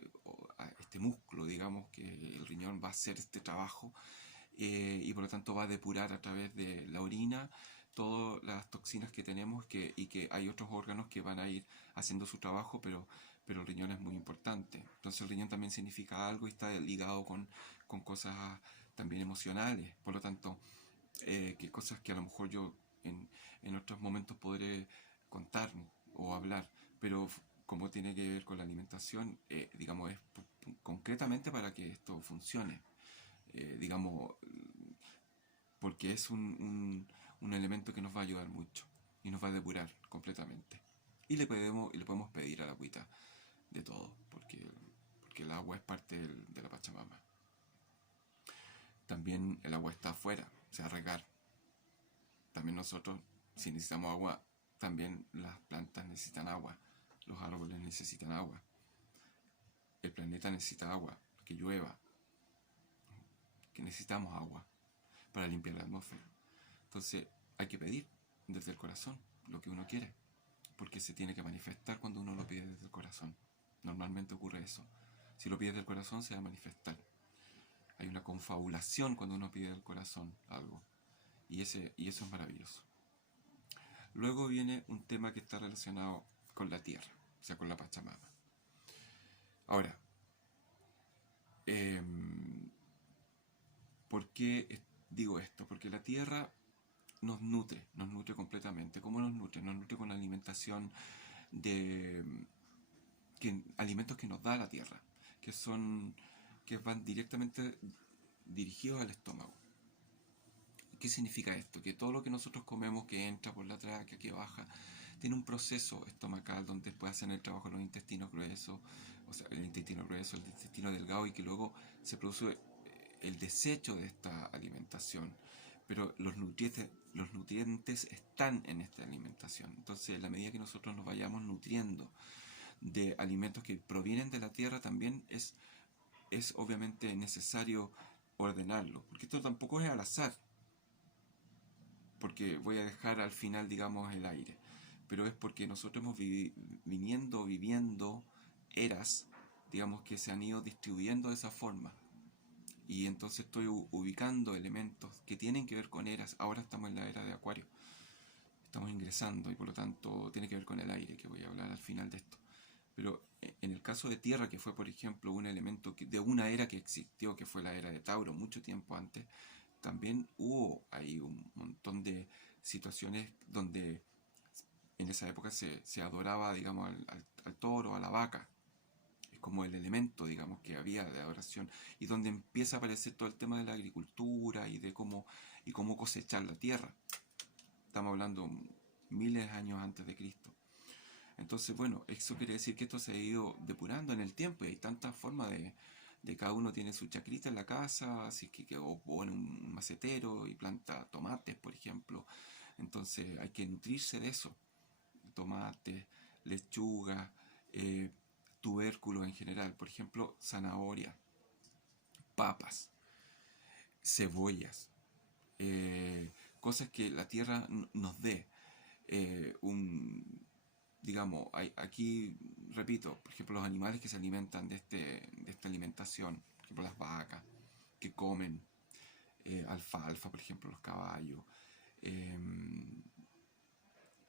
músculo, digamos, que el riñón va a hacer este trabajo y por lo tanto va a depurar a través de la orina todas las toxinas que tenemos y que hay otros órganos que van a ir haciendo su trabajo, pero el riñón es muy importante. Entonces el riñón también significa algo y está ligado con cosas también emocionales. Por lo tanto, que cosas que a lo mejor yo en otros momentos podré contar o hablar, pero como tiene que ver con la alimentación, digamos, es concretamente para que esto funcione. Digamos, porque es un elemento que nos va a ayudar mucho y nos va a depurar completamente. Y le podemos pedir a la agüita de todo, porque el agua es parte de la Pachamama. También el agua está afuera, o sea, regar. También nosotros, si necesitamos agua, también las plantas necesitan agua, los árboles necesitan agua, el planeta necesita agua, que llueva, que necesitamos agua para limpiar la atmósfera. Entonces hay que pedir desde el corazón lo que uno quiere, porque se tiene que manifestar cuando uno lo pide desde el corazón. Normalmente ocurre eso. Si lo pides del corazón se va a manifestar. Hay una confabulación cuando uno pide del corazón algo. Y eso es maravilloso. Luego viene un tema que está relacionado con la tierra, o sea, con la Pachamama. Ahora, ¿por qué digo esto? Porque la tierra nos nutre completamente. ¿Cómo nos nutre? Nos nutre con alimentación alimentos que nos da la tierra, que van directamente dirigidos al estómago. ¿Qué significa esto? Que todo lo que nosotros comemos que entra por la tráquea, que baja, tiene un proceso estomacal donde después hacen el trabajo los intestinos gruesos, o sea, el intestino grueso, el intestino delgado, y que luego se produce el desecho de esta alimentación. Pero los nutrientes están en esta alimentación. Entonces, en la medida que nosotros nos vayamos nutriendo de alimentos que provienen de la tierra, también es obviamente necesario ordenarlo, porque esto tampoco es al azar, porque voy a dejar al final, digamos, el aire, pero es porque nosotros hemos viviendo eras, digamos, que se han ido distribuyendo de esa forma, y entonces estoy ubicando elementos que tienen que ver con eras. Ahora estamos en la era de Acuario, estamos ingresando, y por lo tanto tiene que ver con el aire, que voy a hablar al final de esto. Pero en el caso de Tierra, que fue por ejemplo un elemento de una era que existió, que fue la era de Tauro, mucho tiempo antes, también hubo ahí un montón de situaciones donde en esa época se adoraba, digamos, al toro, a la vaca. Es como el elemento, digamos, que había de adoración, y donde empieza a aparecer todo el tema de la agricultura y cómo cosechar la tierra. Estamos hablando miles de años antes de Cristo. Entonces, bueno, eso quiere decir que esto se ha ido depurando en el tiempo, y hay tantas formas de cada uno tiene su chacrita en la casa, así que o pone un macetero y planta tomates, por ejemplo. Entonces hay que nutrirse de eso, tomates, lechuga, tubérculos en general, por ejemplo, zanahoria, papas, cebollas, cosas que la tierra nos dé. Digamos, aquí, repito, por ejemplo, los animales que se alimentan de esta alimentación, por ejemplo, las vacas, que comen alfalfa, por ejemplo, los caballos, eh,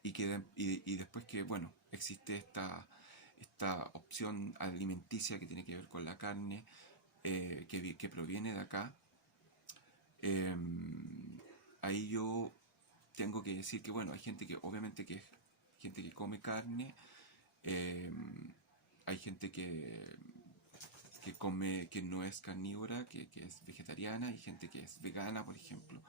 y después que, bueno, existe esta opción alimenticia que tiene que ver con la carne, que proviene de acá. eh, Ahí yo tengo que decir que, bueno, hay gente que, obviamente, que es gente que come carne, eh, hay gente que no es carnívora, que es vegetariana, hay gente que es vegana, por ejemplo.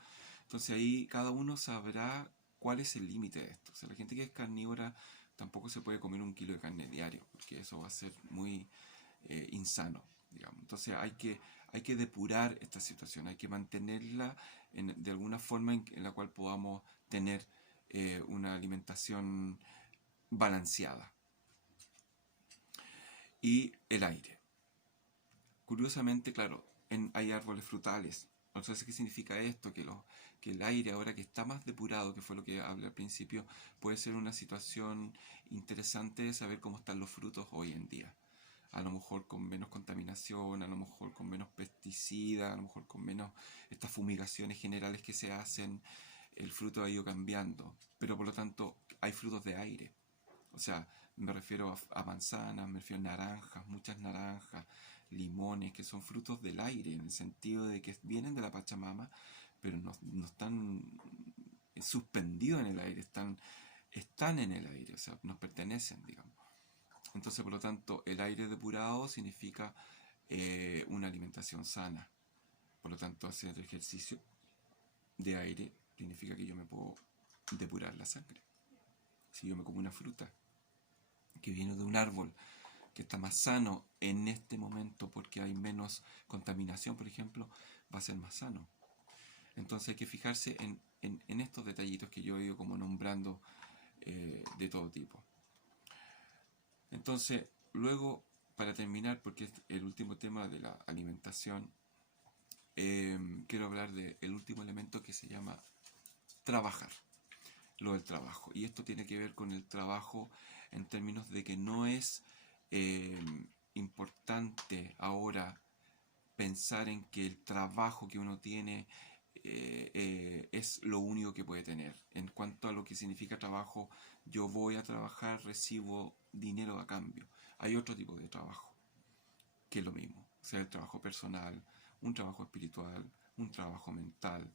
Entonces ahí cada uno sabrá cuál es el límite de esto. O sea, la gente que es carnívora tampoco se puede comer 1 kilo de carne diario, porque eso va a ser muy insano, digamos. Entonces hay que depurar esta situación, hay que mantenerla de alguna forma en la cual podamos tener una alimentación balanceada. Y el aire. Curiosamente, claro, hay árboles frutales. Entonces, ¿qué significa esto? Que el aire, ahora que está más depurado, que fue lo que hablé al principio, puede ser una situación interesante de saber cómo están los frutos hoy en día. A lo mejor con menos contaminación, a lo mejor con menos pesticidas, a lo mejor con menos estas fumigaciones generales que se hacen. el fruto ha ido cambiando, pero por lo tanto hay frutos de aire. O sea, me refiero a manzanas, me refiero a naranjas, muchas naranjas, limones, que son frutos del aire, en el sentido de que vienen de la Pachamama, pero no están suspendidos en el aire, están en el aire, o sea, nos pertenecen, digamos. Entonces, por lo tanto, el aire depurado significa una alimentación sana. Por lo tanto, hacer ejercicio de aire significa que yo me puedo depurar la sangre. Si yo me como una fruta que viene de un árbol que está más sano en este momento porque hay menos contaminación, por ejemplo, va a ser más sano. Entonces hay que fijarse en estos detallitos que yo he ido como nombrando de todo tipo. Entonces, luego, para terminar, porque es el último tema de la alimentación, quiero hablar del último elemento que se llama trabajar, lo del trabajo. Y esto tiene que ver con el trabajo en términos de que no es importante ahora pensar en que el trabajo que uno tiene es lo único que puede tener. En cuanto a lo que significa trabajo, yo voy a trabajar, recibo dinero a cambio. Hay otro tipo de trabajo que es lo mismo, o sea, el trabajo personal, un trabajo espiritual, un trabajo mental,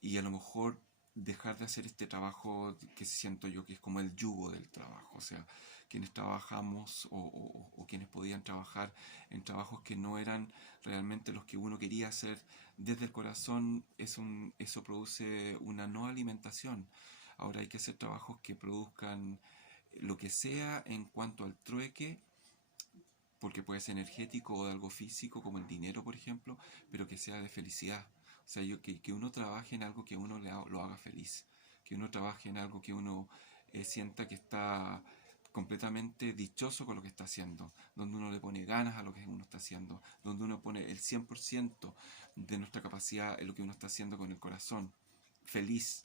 y a lo mejor dejar de hacer este trabajo que siento yo que es como el yugo del trabajo, o sea, quienes trabajamos o quienes podían trabajar en trabajos que no eran realmente los que uno quería hacer desde el corazón, eso produce una no alimentación. Ahora hay que hacer trabajos que produzcan lo que sea en cuanto al trueque, porque puede ser energético o de algo físico, como el dinero, por ejemplo, pero que sea de felicidad. O sea, que uno trabaje en algo que uno lo haga feliz, que uno trabaje en algo que uno sienta que está completamente dichoso con lo que está haciendo, donde uno le pone ganas a lo que uno está haciendo, donde uno pone el 100% de nuestra capacidad en lo que uno está haciendo con el corazón, feliz,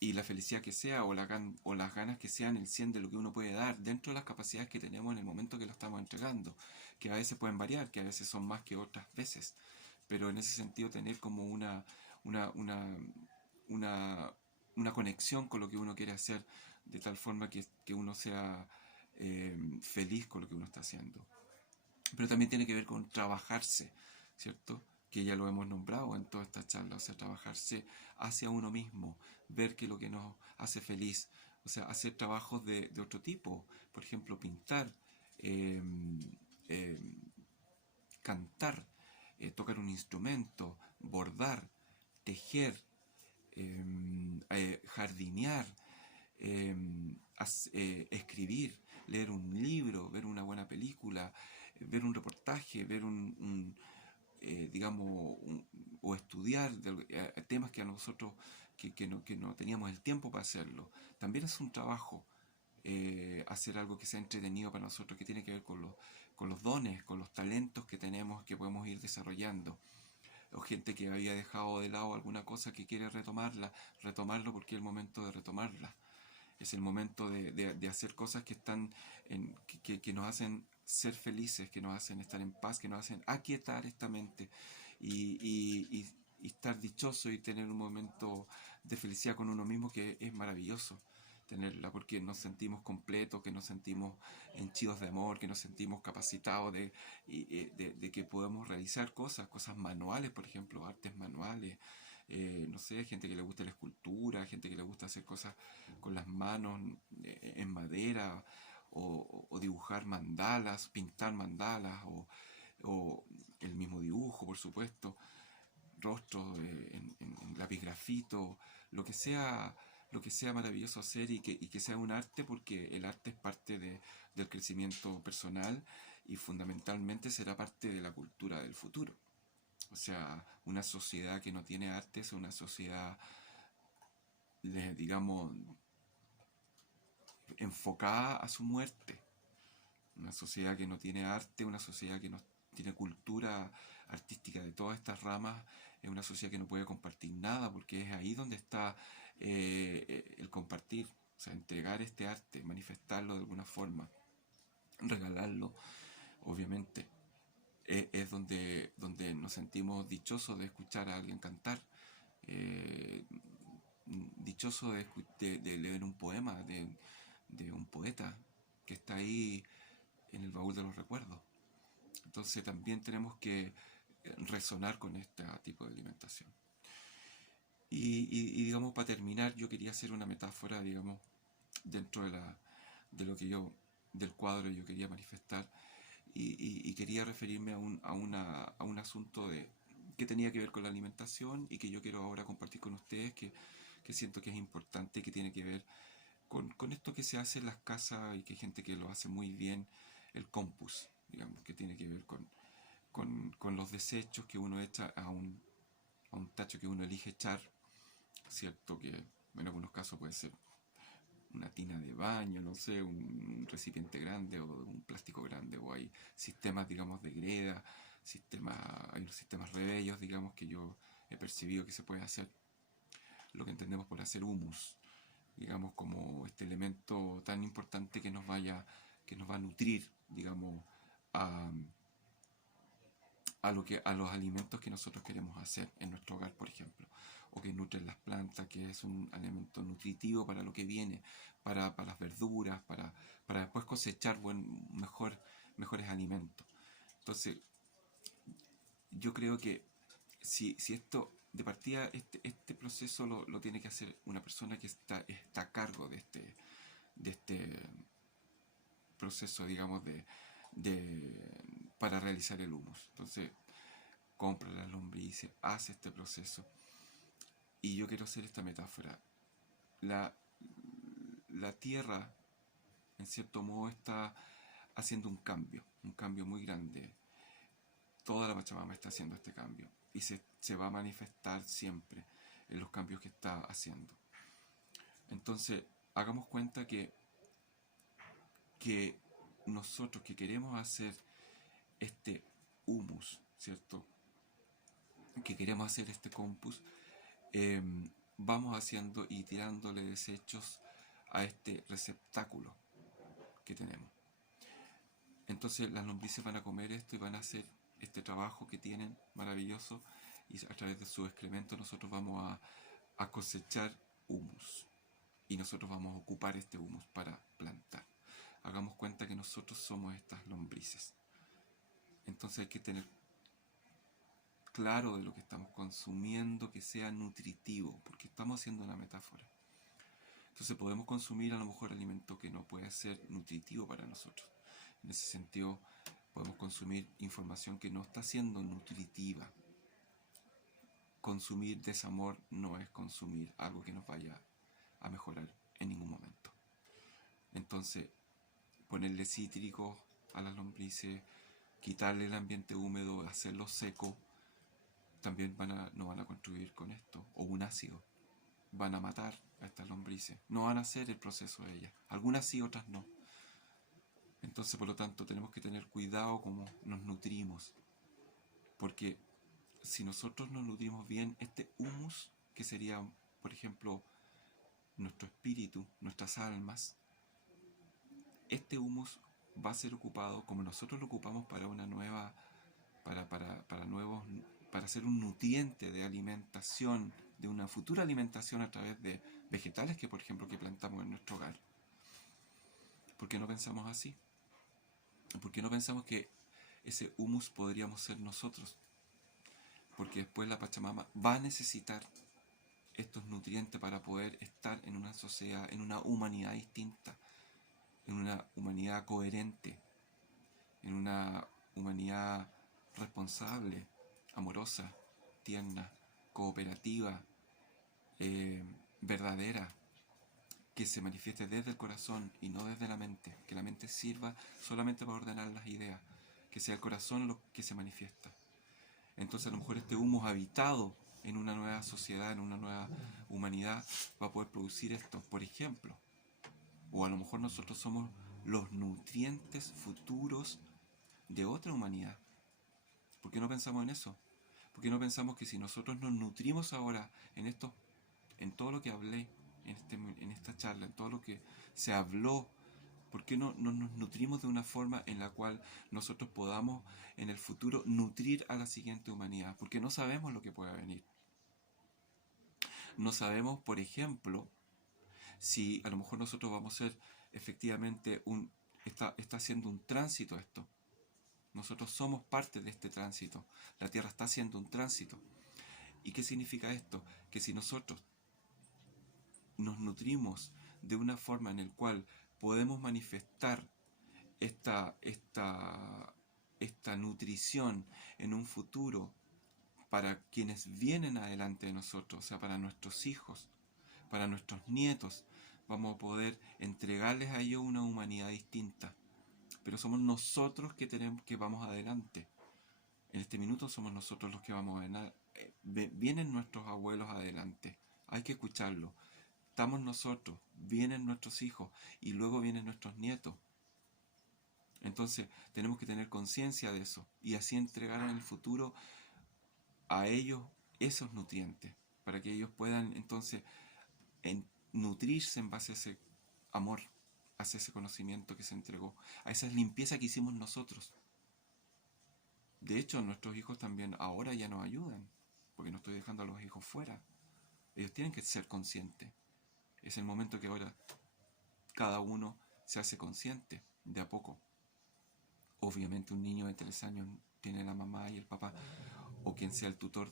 y la felicidad que sea o las ganas que sean el 100 de lo que uno puede dar dentro de las capacidades que tenemos en el momento que lo estamos entregando, que a veces pueden variar, que a veces son más que otras veces, pero en ese sentido tener como una, una, una, una conexión con lo que uno quiere hacer de tal forma que uno sea feliz con lo que uno está haciendo. Pero también tiene que ver con trabajarse, ¿cierto? Que ya lo hemos nombrado en toda esta charla, o sea, trabajarse hacia uno mismo, ver qué es lo que nos hace feliz, o sea, hacer trabajos de otro tipo, por ejemplo, pintar, eh, eh, cantar, tocar un instrumento, bordar, tejer, jardinear, eh, escribir, leer un libro, ver una buena película, ver un reportaje, ver digamos, o estudiar temas que a nosotros que no teníamos el tiempo para hacerlo. También es un trabajo hacer algo que sea entretenido para nosotros, que tiene que ver con los dones, con los talentos que tenemos, que podemos ir desarrollando. O gente que había dejado de lado alguna cosa que quiere retomarlo porque es el momento de retomarla. Es el momento de hacer cosas que están que nos hacen ser felices, que nos hacen estar en paz, que nos hacen aquietar esta mente y estar dichoso y tener un momento de felicidad con uno mismo que es maravilloso tenerla, porque nos sentimos completos, que nos sentimos henchidos de amor, que nos sentimos capacitados de que podemos realizar cosas manuales, por ejemplo, artes manuales, no sé, gente que le gusta la escultura, gente que le gusta hacer cosas con las manos en madera, o dibujar mandalas, pintar mandalas, o el mismo dibujo, por supuesto, rostros en lápiz grafito, lo que sea lo que sea maravilloso hacer y que sea un arte, porque el arte es parte del crecimiento personal y fundamentalmente será parte de la cultura del futuro. O sea, una sociedad que no tiene arte es una sociedad, digamos, enfocada a su muerte. Una sociedad que no tiene arte, una sociedad que no tiene cultura artística de todas estas ramas, es una sociedad que no puede compartir nada, porque es ahí donde está el compartir, o sea, entregar este arte, manifestarlo de alguna forma, regalarlo, obviamente. Es donde nos sentimos dichosos de escuchar a alguien cantar, eh, dichoso de leer un poema de un poeta que está ahí en el baúl de los recuerdos. Entonces también tenemos que resonar con este tipo de alimentación. Y digamos, para terminar, yo quería hacer una metáfora, digamos, dentro de lo que del cuadro yo quería manifestar, y quería referirme a un asunto que tenía que ver con la alimentación y que yo quiero ahora compartir con ustedes, que siento que es importante, que tiene que ver con esto que se hace en las casas y que hay gente que lo hace muy bien, el compost, digamos, que tiene que ver con los desechos que uno echa a un tacho que uno elige echar, ¿cierto? Que en algunos casos puede ser una tina de baño, no sé, un recipiente grande o un plástico grande, o hay sistemas, digamos, de greda, hay unos sistemas rebellos, digamos, que yo he percibido que se puede hacer lo que entendemos por hacer humus, digamos, como este elemento tan importante que nos va a nutrir, digamos, a, a los alimentos que nosotros queremos hacer en nuestro hogar, por ejemplo, o que nutren las plantas, que es un alimento nutritivo para lo que viene, para las verduras, para después cosechar mejores alimentos. Entonces, yo creo que si esto, de partida, este proceso lo tiene que hacer una persona que está a cargo de este proceso, digamos, para realizar el humus. Entonces, compra las lombrices, hace este proceso. Y yo quiero hacer esta metáfora. La, la tierra, en cierto modo, está haciendo un cambio muy grande. Toda la Pachamama está haciendo este cambio y se va a manifestar siempre en los cambios que está haciendo. Entonces, hagamos cuenta que nosotros que queremos hacer este humus, ¿cierto? Que queremos hacer este compost, eh, vamos haciendo y tirándole desechos a este receptáculo que tenemos. Entonces las lombrices van a comer esto y van a hacer este trabajo que tienen maravilloso, y a través de su excremento nosotros vamos a cosechar humus y nosotros vamos a ocupar este humus para plantar. Hagamos cuenta que nosotros somos estas lombrices. Entonces hay que tener claro de lo que estamos consumiendo, que sea nutritivo, porque estamos haciendo una metáfora. Entonces podemos consumir a lo mejor alimento que no puede ser nutritivo para nosotros. En ese sentido, podemos consumir información que no está siendo nutritiva. Consumir desamor no es consumir algo que nos vaya a mejorar en ningún momento. Entonces, ponerle cítricos a las lombrices, quitarle el ambiente húmedo, hacerlo seco, también no van a contribuir con esto. O un ácido. Van a matar a estas lombrices. No van a hacer el proceso de ellas. Algunas sí, otras no. Entonces, por lo tanto, tenemos que tener cuidado cómo nos nutrimos. Porque si nosotros nos nutrimos bien, este humus, que sería, por ejemplo, nuestro espíritu, nuestras almas, este humus va a ser ocupado como nosotros lo ocupamos para una nueva, para nuevos, para ser un nutriente de alimentación, de una futura alimentación a través de vegetales que, por ejemplo, que plantamos en nuestro hogar. ¿Por qué no pensamos así? ¿Por qué no pensamos que ese humus podríamos ser nosotros? Porque después la Pachamama va a necesitar estos nutrientes para poder estar en una sociedad, en una humanidad distinta, en una humanidad coherente, en una humanidad responsable, amorosa, tierna, cooperativa, verdadera, que se manifieste desde el corazón y no desde la mente, que la mente sirva solamente para ordenar las ideas, que sea el corazón lo que se manifiesta. Entonces a lo mejor este humus habitado en una nueva sociedad, en una nueva humanidad, va a poder producir esto, por ejemplo. O a lo mejor nosotros somos los nutrientes futuros de otra humanidad. ¿Por qué no pensamos en eso? ¿Por qué no pensamos que si nosotros nos nutrimos ahora en todo lo que hablé en esta charla, en todo lo que se habló, ¿por qué no nos nutrimos de una forma en la cual nosotros podamos en el futuro nutrir a la siguiente humanidad? Porque no sabemos lo que pueda venir. No sabemos, por ejemplo, si a lo mejor nosotros vamos a ser efectivamente está haciendo un tránsito esto. Nosotros somos parte de este tránsito. La Tierra está haciendo un tránsito. ¿Y qué significa esto? Que si nosotros nos nutrimos de una forma en la cual podemos manifestar esta, esta, esta nutrición en un futuro para quienes vienen adelante de nosotros, o sea, para nuestros hijos, para nuestros nietos, vamos a poder entregarles a ellos una humanidad distinta. Pero somos nosotros que vamos adelante. En este minuto somos nosotros los que vamos adelante. Vienen nuestros abuelos adelante. Hay que escucharlo. Estamos nosotros, vienen nuestros hijos y luego vienen nuestros nietos. Entonces tenemos que tener conciencia de eso y así entregar en el futuro a ellos esos nutrientes para que ellos puedan entonces nutrirse en base a ese amor, hacia ese conocimiento que se entregó, a esa limpieza que hicimos nosotros. De hecho, nuestros hijos también ahora ya nos ayudan, porque no estoy dejando a los hijos fuera. Ellos tienen que ser conscientes. Es el momento que ahora cada uno se hace consciente de a poco. Obviamente un niño de 3 años tiene la mamá y el papá, o quien sea el tutor,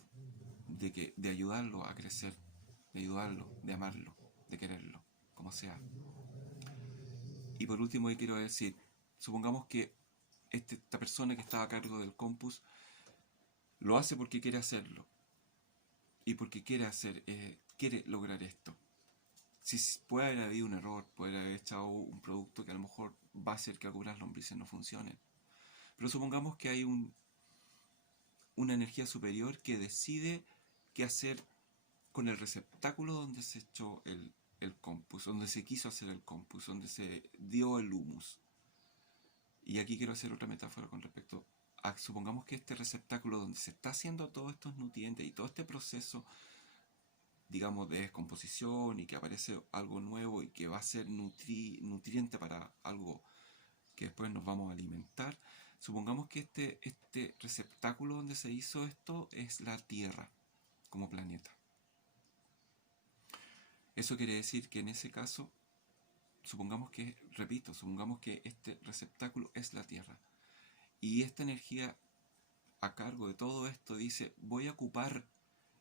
de ayudarlo a crecer, de ayudarlo, de amarlo, de quererlo, como sea. Y por último, yo quiero decir, supongamos que esta persona que está a cargo del campus lo hace porque quiere hacerlo y porque quiere lograr esto. Si puede haber habido un error, puede haber echado un producto que a lo mejor va a hacer que algunas lombrices no funcionen. Pero supongamos que hay una energía superior que decide qué hacer con el receptáculo donde se echó el compus, donde se quiso hacer el compus, donde se dio el humus. Y aquí quiero hacer otra metáfora con respecto a, supongamos que este receptáculo donde se está haciendo todos estos nutrientes y todo este proceso, digamos, de descomposición y que aparece algo nuevo y que va a ser nutriente para algo que después nos vamos a alimentar. Supongamos que este receptáculo donde se hizo esto es la Tierra como planeta. Eso quiere decir que en ese caso, supongamos que este receptáculo es la Tierra. Y esta energía a cargo de todo esto dice, voy a ocupar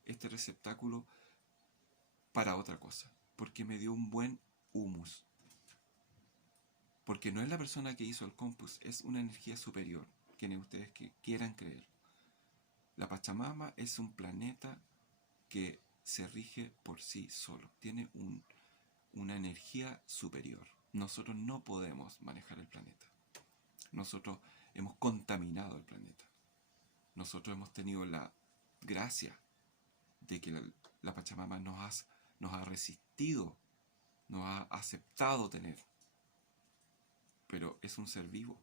este receptáculo para otra cosa, porque me dio un buen humus. Porque no es la persona que hizo el compus, es una energía superior, quienes ustedes que quieran creer. La Pachamama es un planeta que se rige por sí solo, tiene una energía superior. Nosotros no podemos manejar el planeta. Nosotros hemos contaminado el planeta. Nosotros hemos tenido la gracia de que la Pachamama nos ha resistido, nos ha aceptado tener, pero es un ser vivo.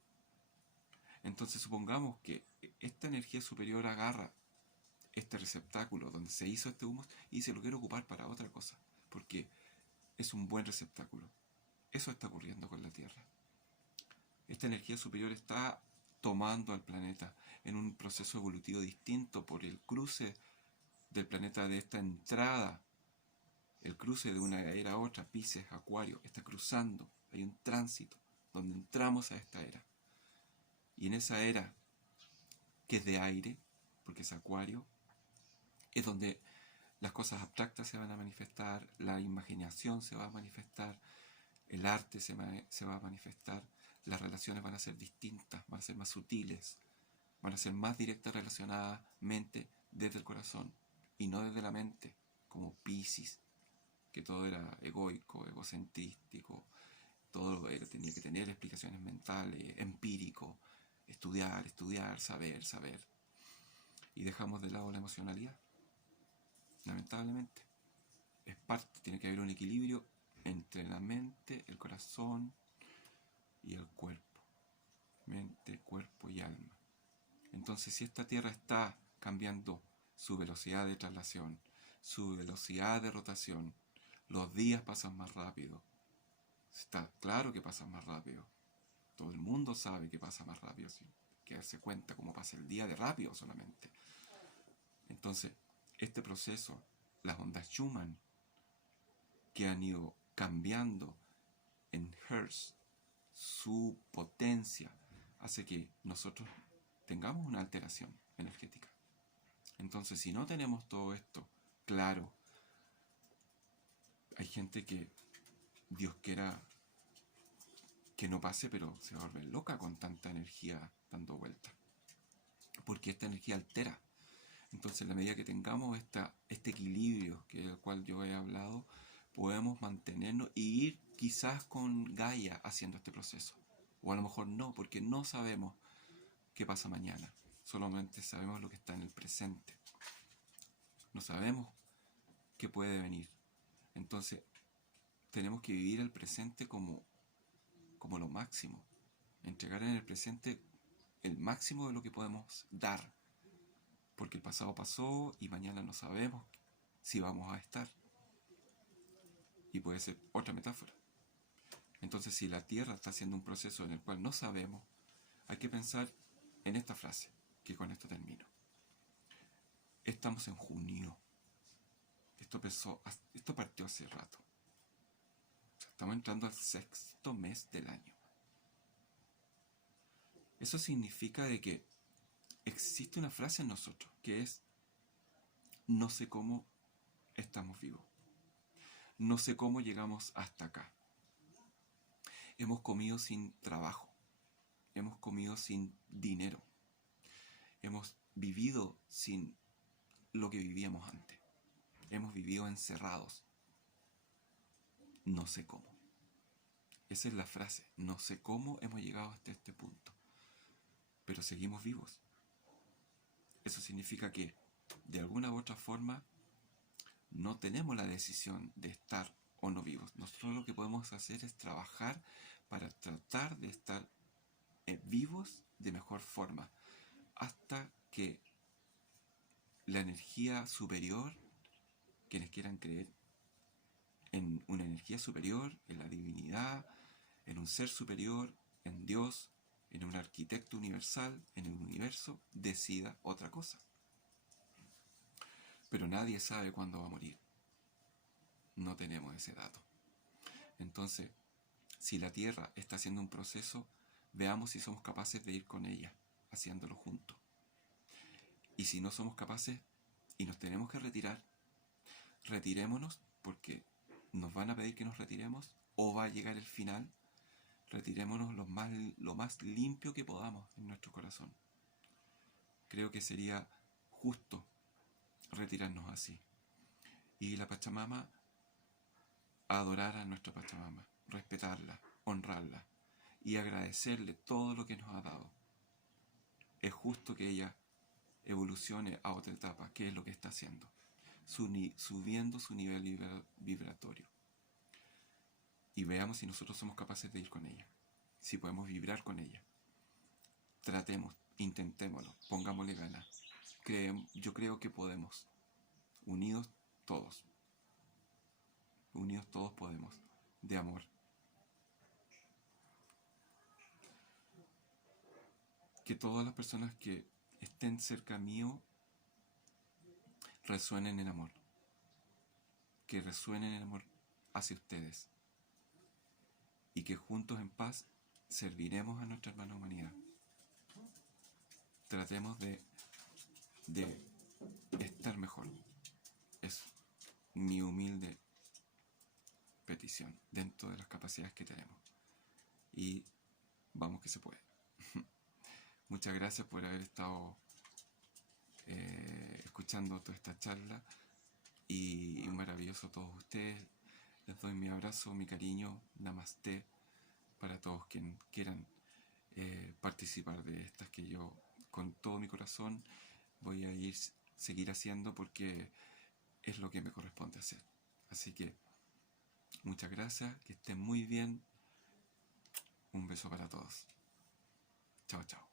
Entonces supongamos que esta energía superior agarra este receptáculo donde se hizo este humus y se lo quiere ocupar para otra cosa, porque es un buen receptáculo. Eso está ocurriendo con la Tierra. Esta energía superior está tomando al planeta en un proceso evolutivo distinto por el cruce del planeta de esta entrada, el cruce de una era a otra, Piscis, Acuario, está cruzando, hay un tránsito donde entramos a esta era. Y en esa era, que es de aire, porque es Acuario, es donde las cosas abstractas se van a manifestar, la imaginación se va a manifestar, el arte se va a manifestar, las relaciones van a ser distintas, van a ser más sutiles, van a ser más directas relacionadamente desde el corazón y no desde la mente, como Piscis, que todo era egoico, egocentrístico, todo tenía que tener explicaciones mentales, empírico, estudiar, saber. Y dejamos de lado la emocionalidad, lamentablemente. Es parte, tiene que haber un equilibrio entre la mente, el corazón y el cuerpo. Mente, cuerpo y alma. Entonces, si esta Tierra está cambiando su velocidad de traslación, su velocidad de rotación, los días pasan más rápido. Está claro que pasan más rápido. Todo el mundo sabe que pasa más rápido, sin que darse cuenta cómo pasa el día de rápido solamente. Entonces, este proceso, las ondas Schumann, que han ido cambiando en hertz su potencia, hace que nosotros tengamos una alteración energética. Entonces, si no tenemos todo esto claro, hay gente que Dios quiera que no pase, pero se va a volver loca con tanta energía dando vueltas. Porque esta energía altera. Entonces, en la medida que tengamos este equilibrio, que es el cual yo he hablado, podemos mantenernos y ir quizás con Gaia haciendo este proceso. O a lo mejor no, porque no sabemos qué pasa mañana. Solamente sabemos lo que está en el presente. No sabemos qué puede venir. Entonces, tenemos que vivir el presente como lo máximo. Entregar en el presente el máximo de lo que podemos dar. Porque el pasado pasó y mañana no sabemos si vamos a estar. Y puede ser otra metáfora. Entonces, si la Tierra está haciendo un proceso en el cual no sabemos, hay que pensar en esta frase, que con esto termino. Estamos en junio. Esto partió hace rato. O sea, estamos entrando al 6º mes del año. Eso significa de que existe una frase en nosotros que es: no sé cómo estamos vivos. No sé cómo llegamos hasta acá. Hemos comido sin trabajo. Hemos comido sin dinero. Hemos vivido sin lo que vivíamos antes. Hemos vivido encerrados. No sé cómo. Esa es la frase. No sé cómo hemos llegado hasta este punto. Pero seguimos vivos. Eso significa que, de alguna u otra forma, no tenemos la decisión de estar o no vivos. Nosotros lo que podemos hacer es trabajar para tratar de estar vivos de mejor forma, hasta que la energía superior, quienes quieran creer en una energía superior, en la divinidad, en un ser superior, en Dios, en un arquitecto universal, en el universo, decida otra cosa. Pero nadie sabe cuándo va a morir. No tenemos ese dato. Entonces, si la Tierra está haciendo un proceso, veamos si somos capaces de ir con ella, haciéndolo juntos. Y si no somos capaces y nos tenemos que retirar, retirémonos, porque nos van a pedir que nos retiremos, o va a llegar el final. Retirémonos lo más limpio que podamos en nuestro corazón. Creo que sería justo retirarnos así. Y la Pachamama, adorar a nuestra Pachamama, respetarla, honrarla y agradecerle todo lo que nos ha dado. Es justo que ella evolucione a otra etapa, que es lo que está haciendo, subiendo su nivel vibratorio. Y veamos si nosotros somos capaces de ir con ella, si podemos vibrar con ella. Tratemos, intentémoslo, pongámosle ganas. Yo creo que podemos. Unidos todos podemos, de amor. Que todas las personas que estén cerca mío resuenen en amor. Que resuenen en amor hacia ustedes. Y que juntos en paz serviremos a nuestra hermana humanidad. Tratemos de estar mejor. Es mi humilde petición dentro de las capacidades que tenemos. Y vamos que se puede. Muchas gracias por haber estado escuchando toda esta charla, y maravilloso a todos ustedes. Les doy mi abrazo, mi cariño, namaste, para todos quienes quieran participar de estas que yo con todo mi corazón voy a seguir haciendo, porque es lo que me corresponde hacer. Así que muchas gracias, que estén muy bien. Un beso para todos. Chao, chao.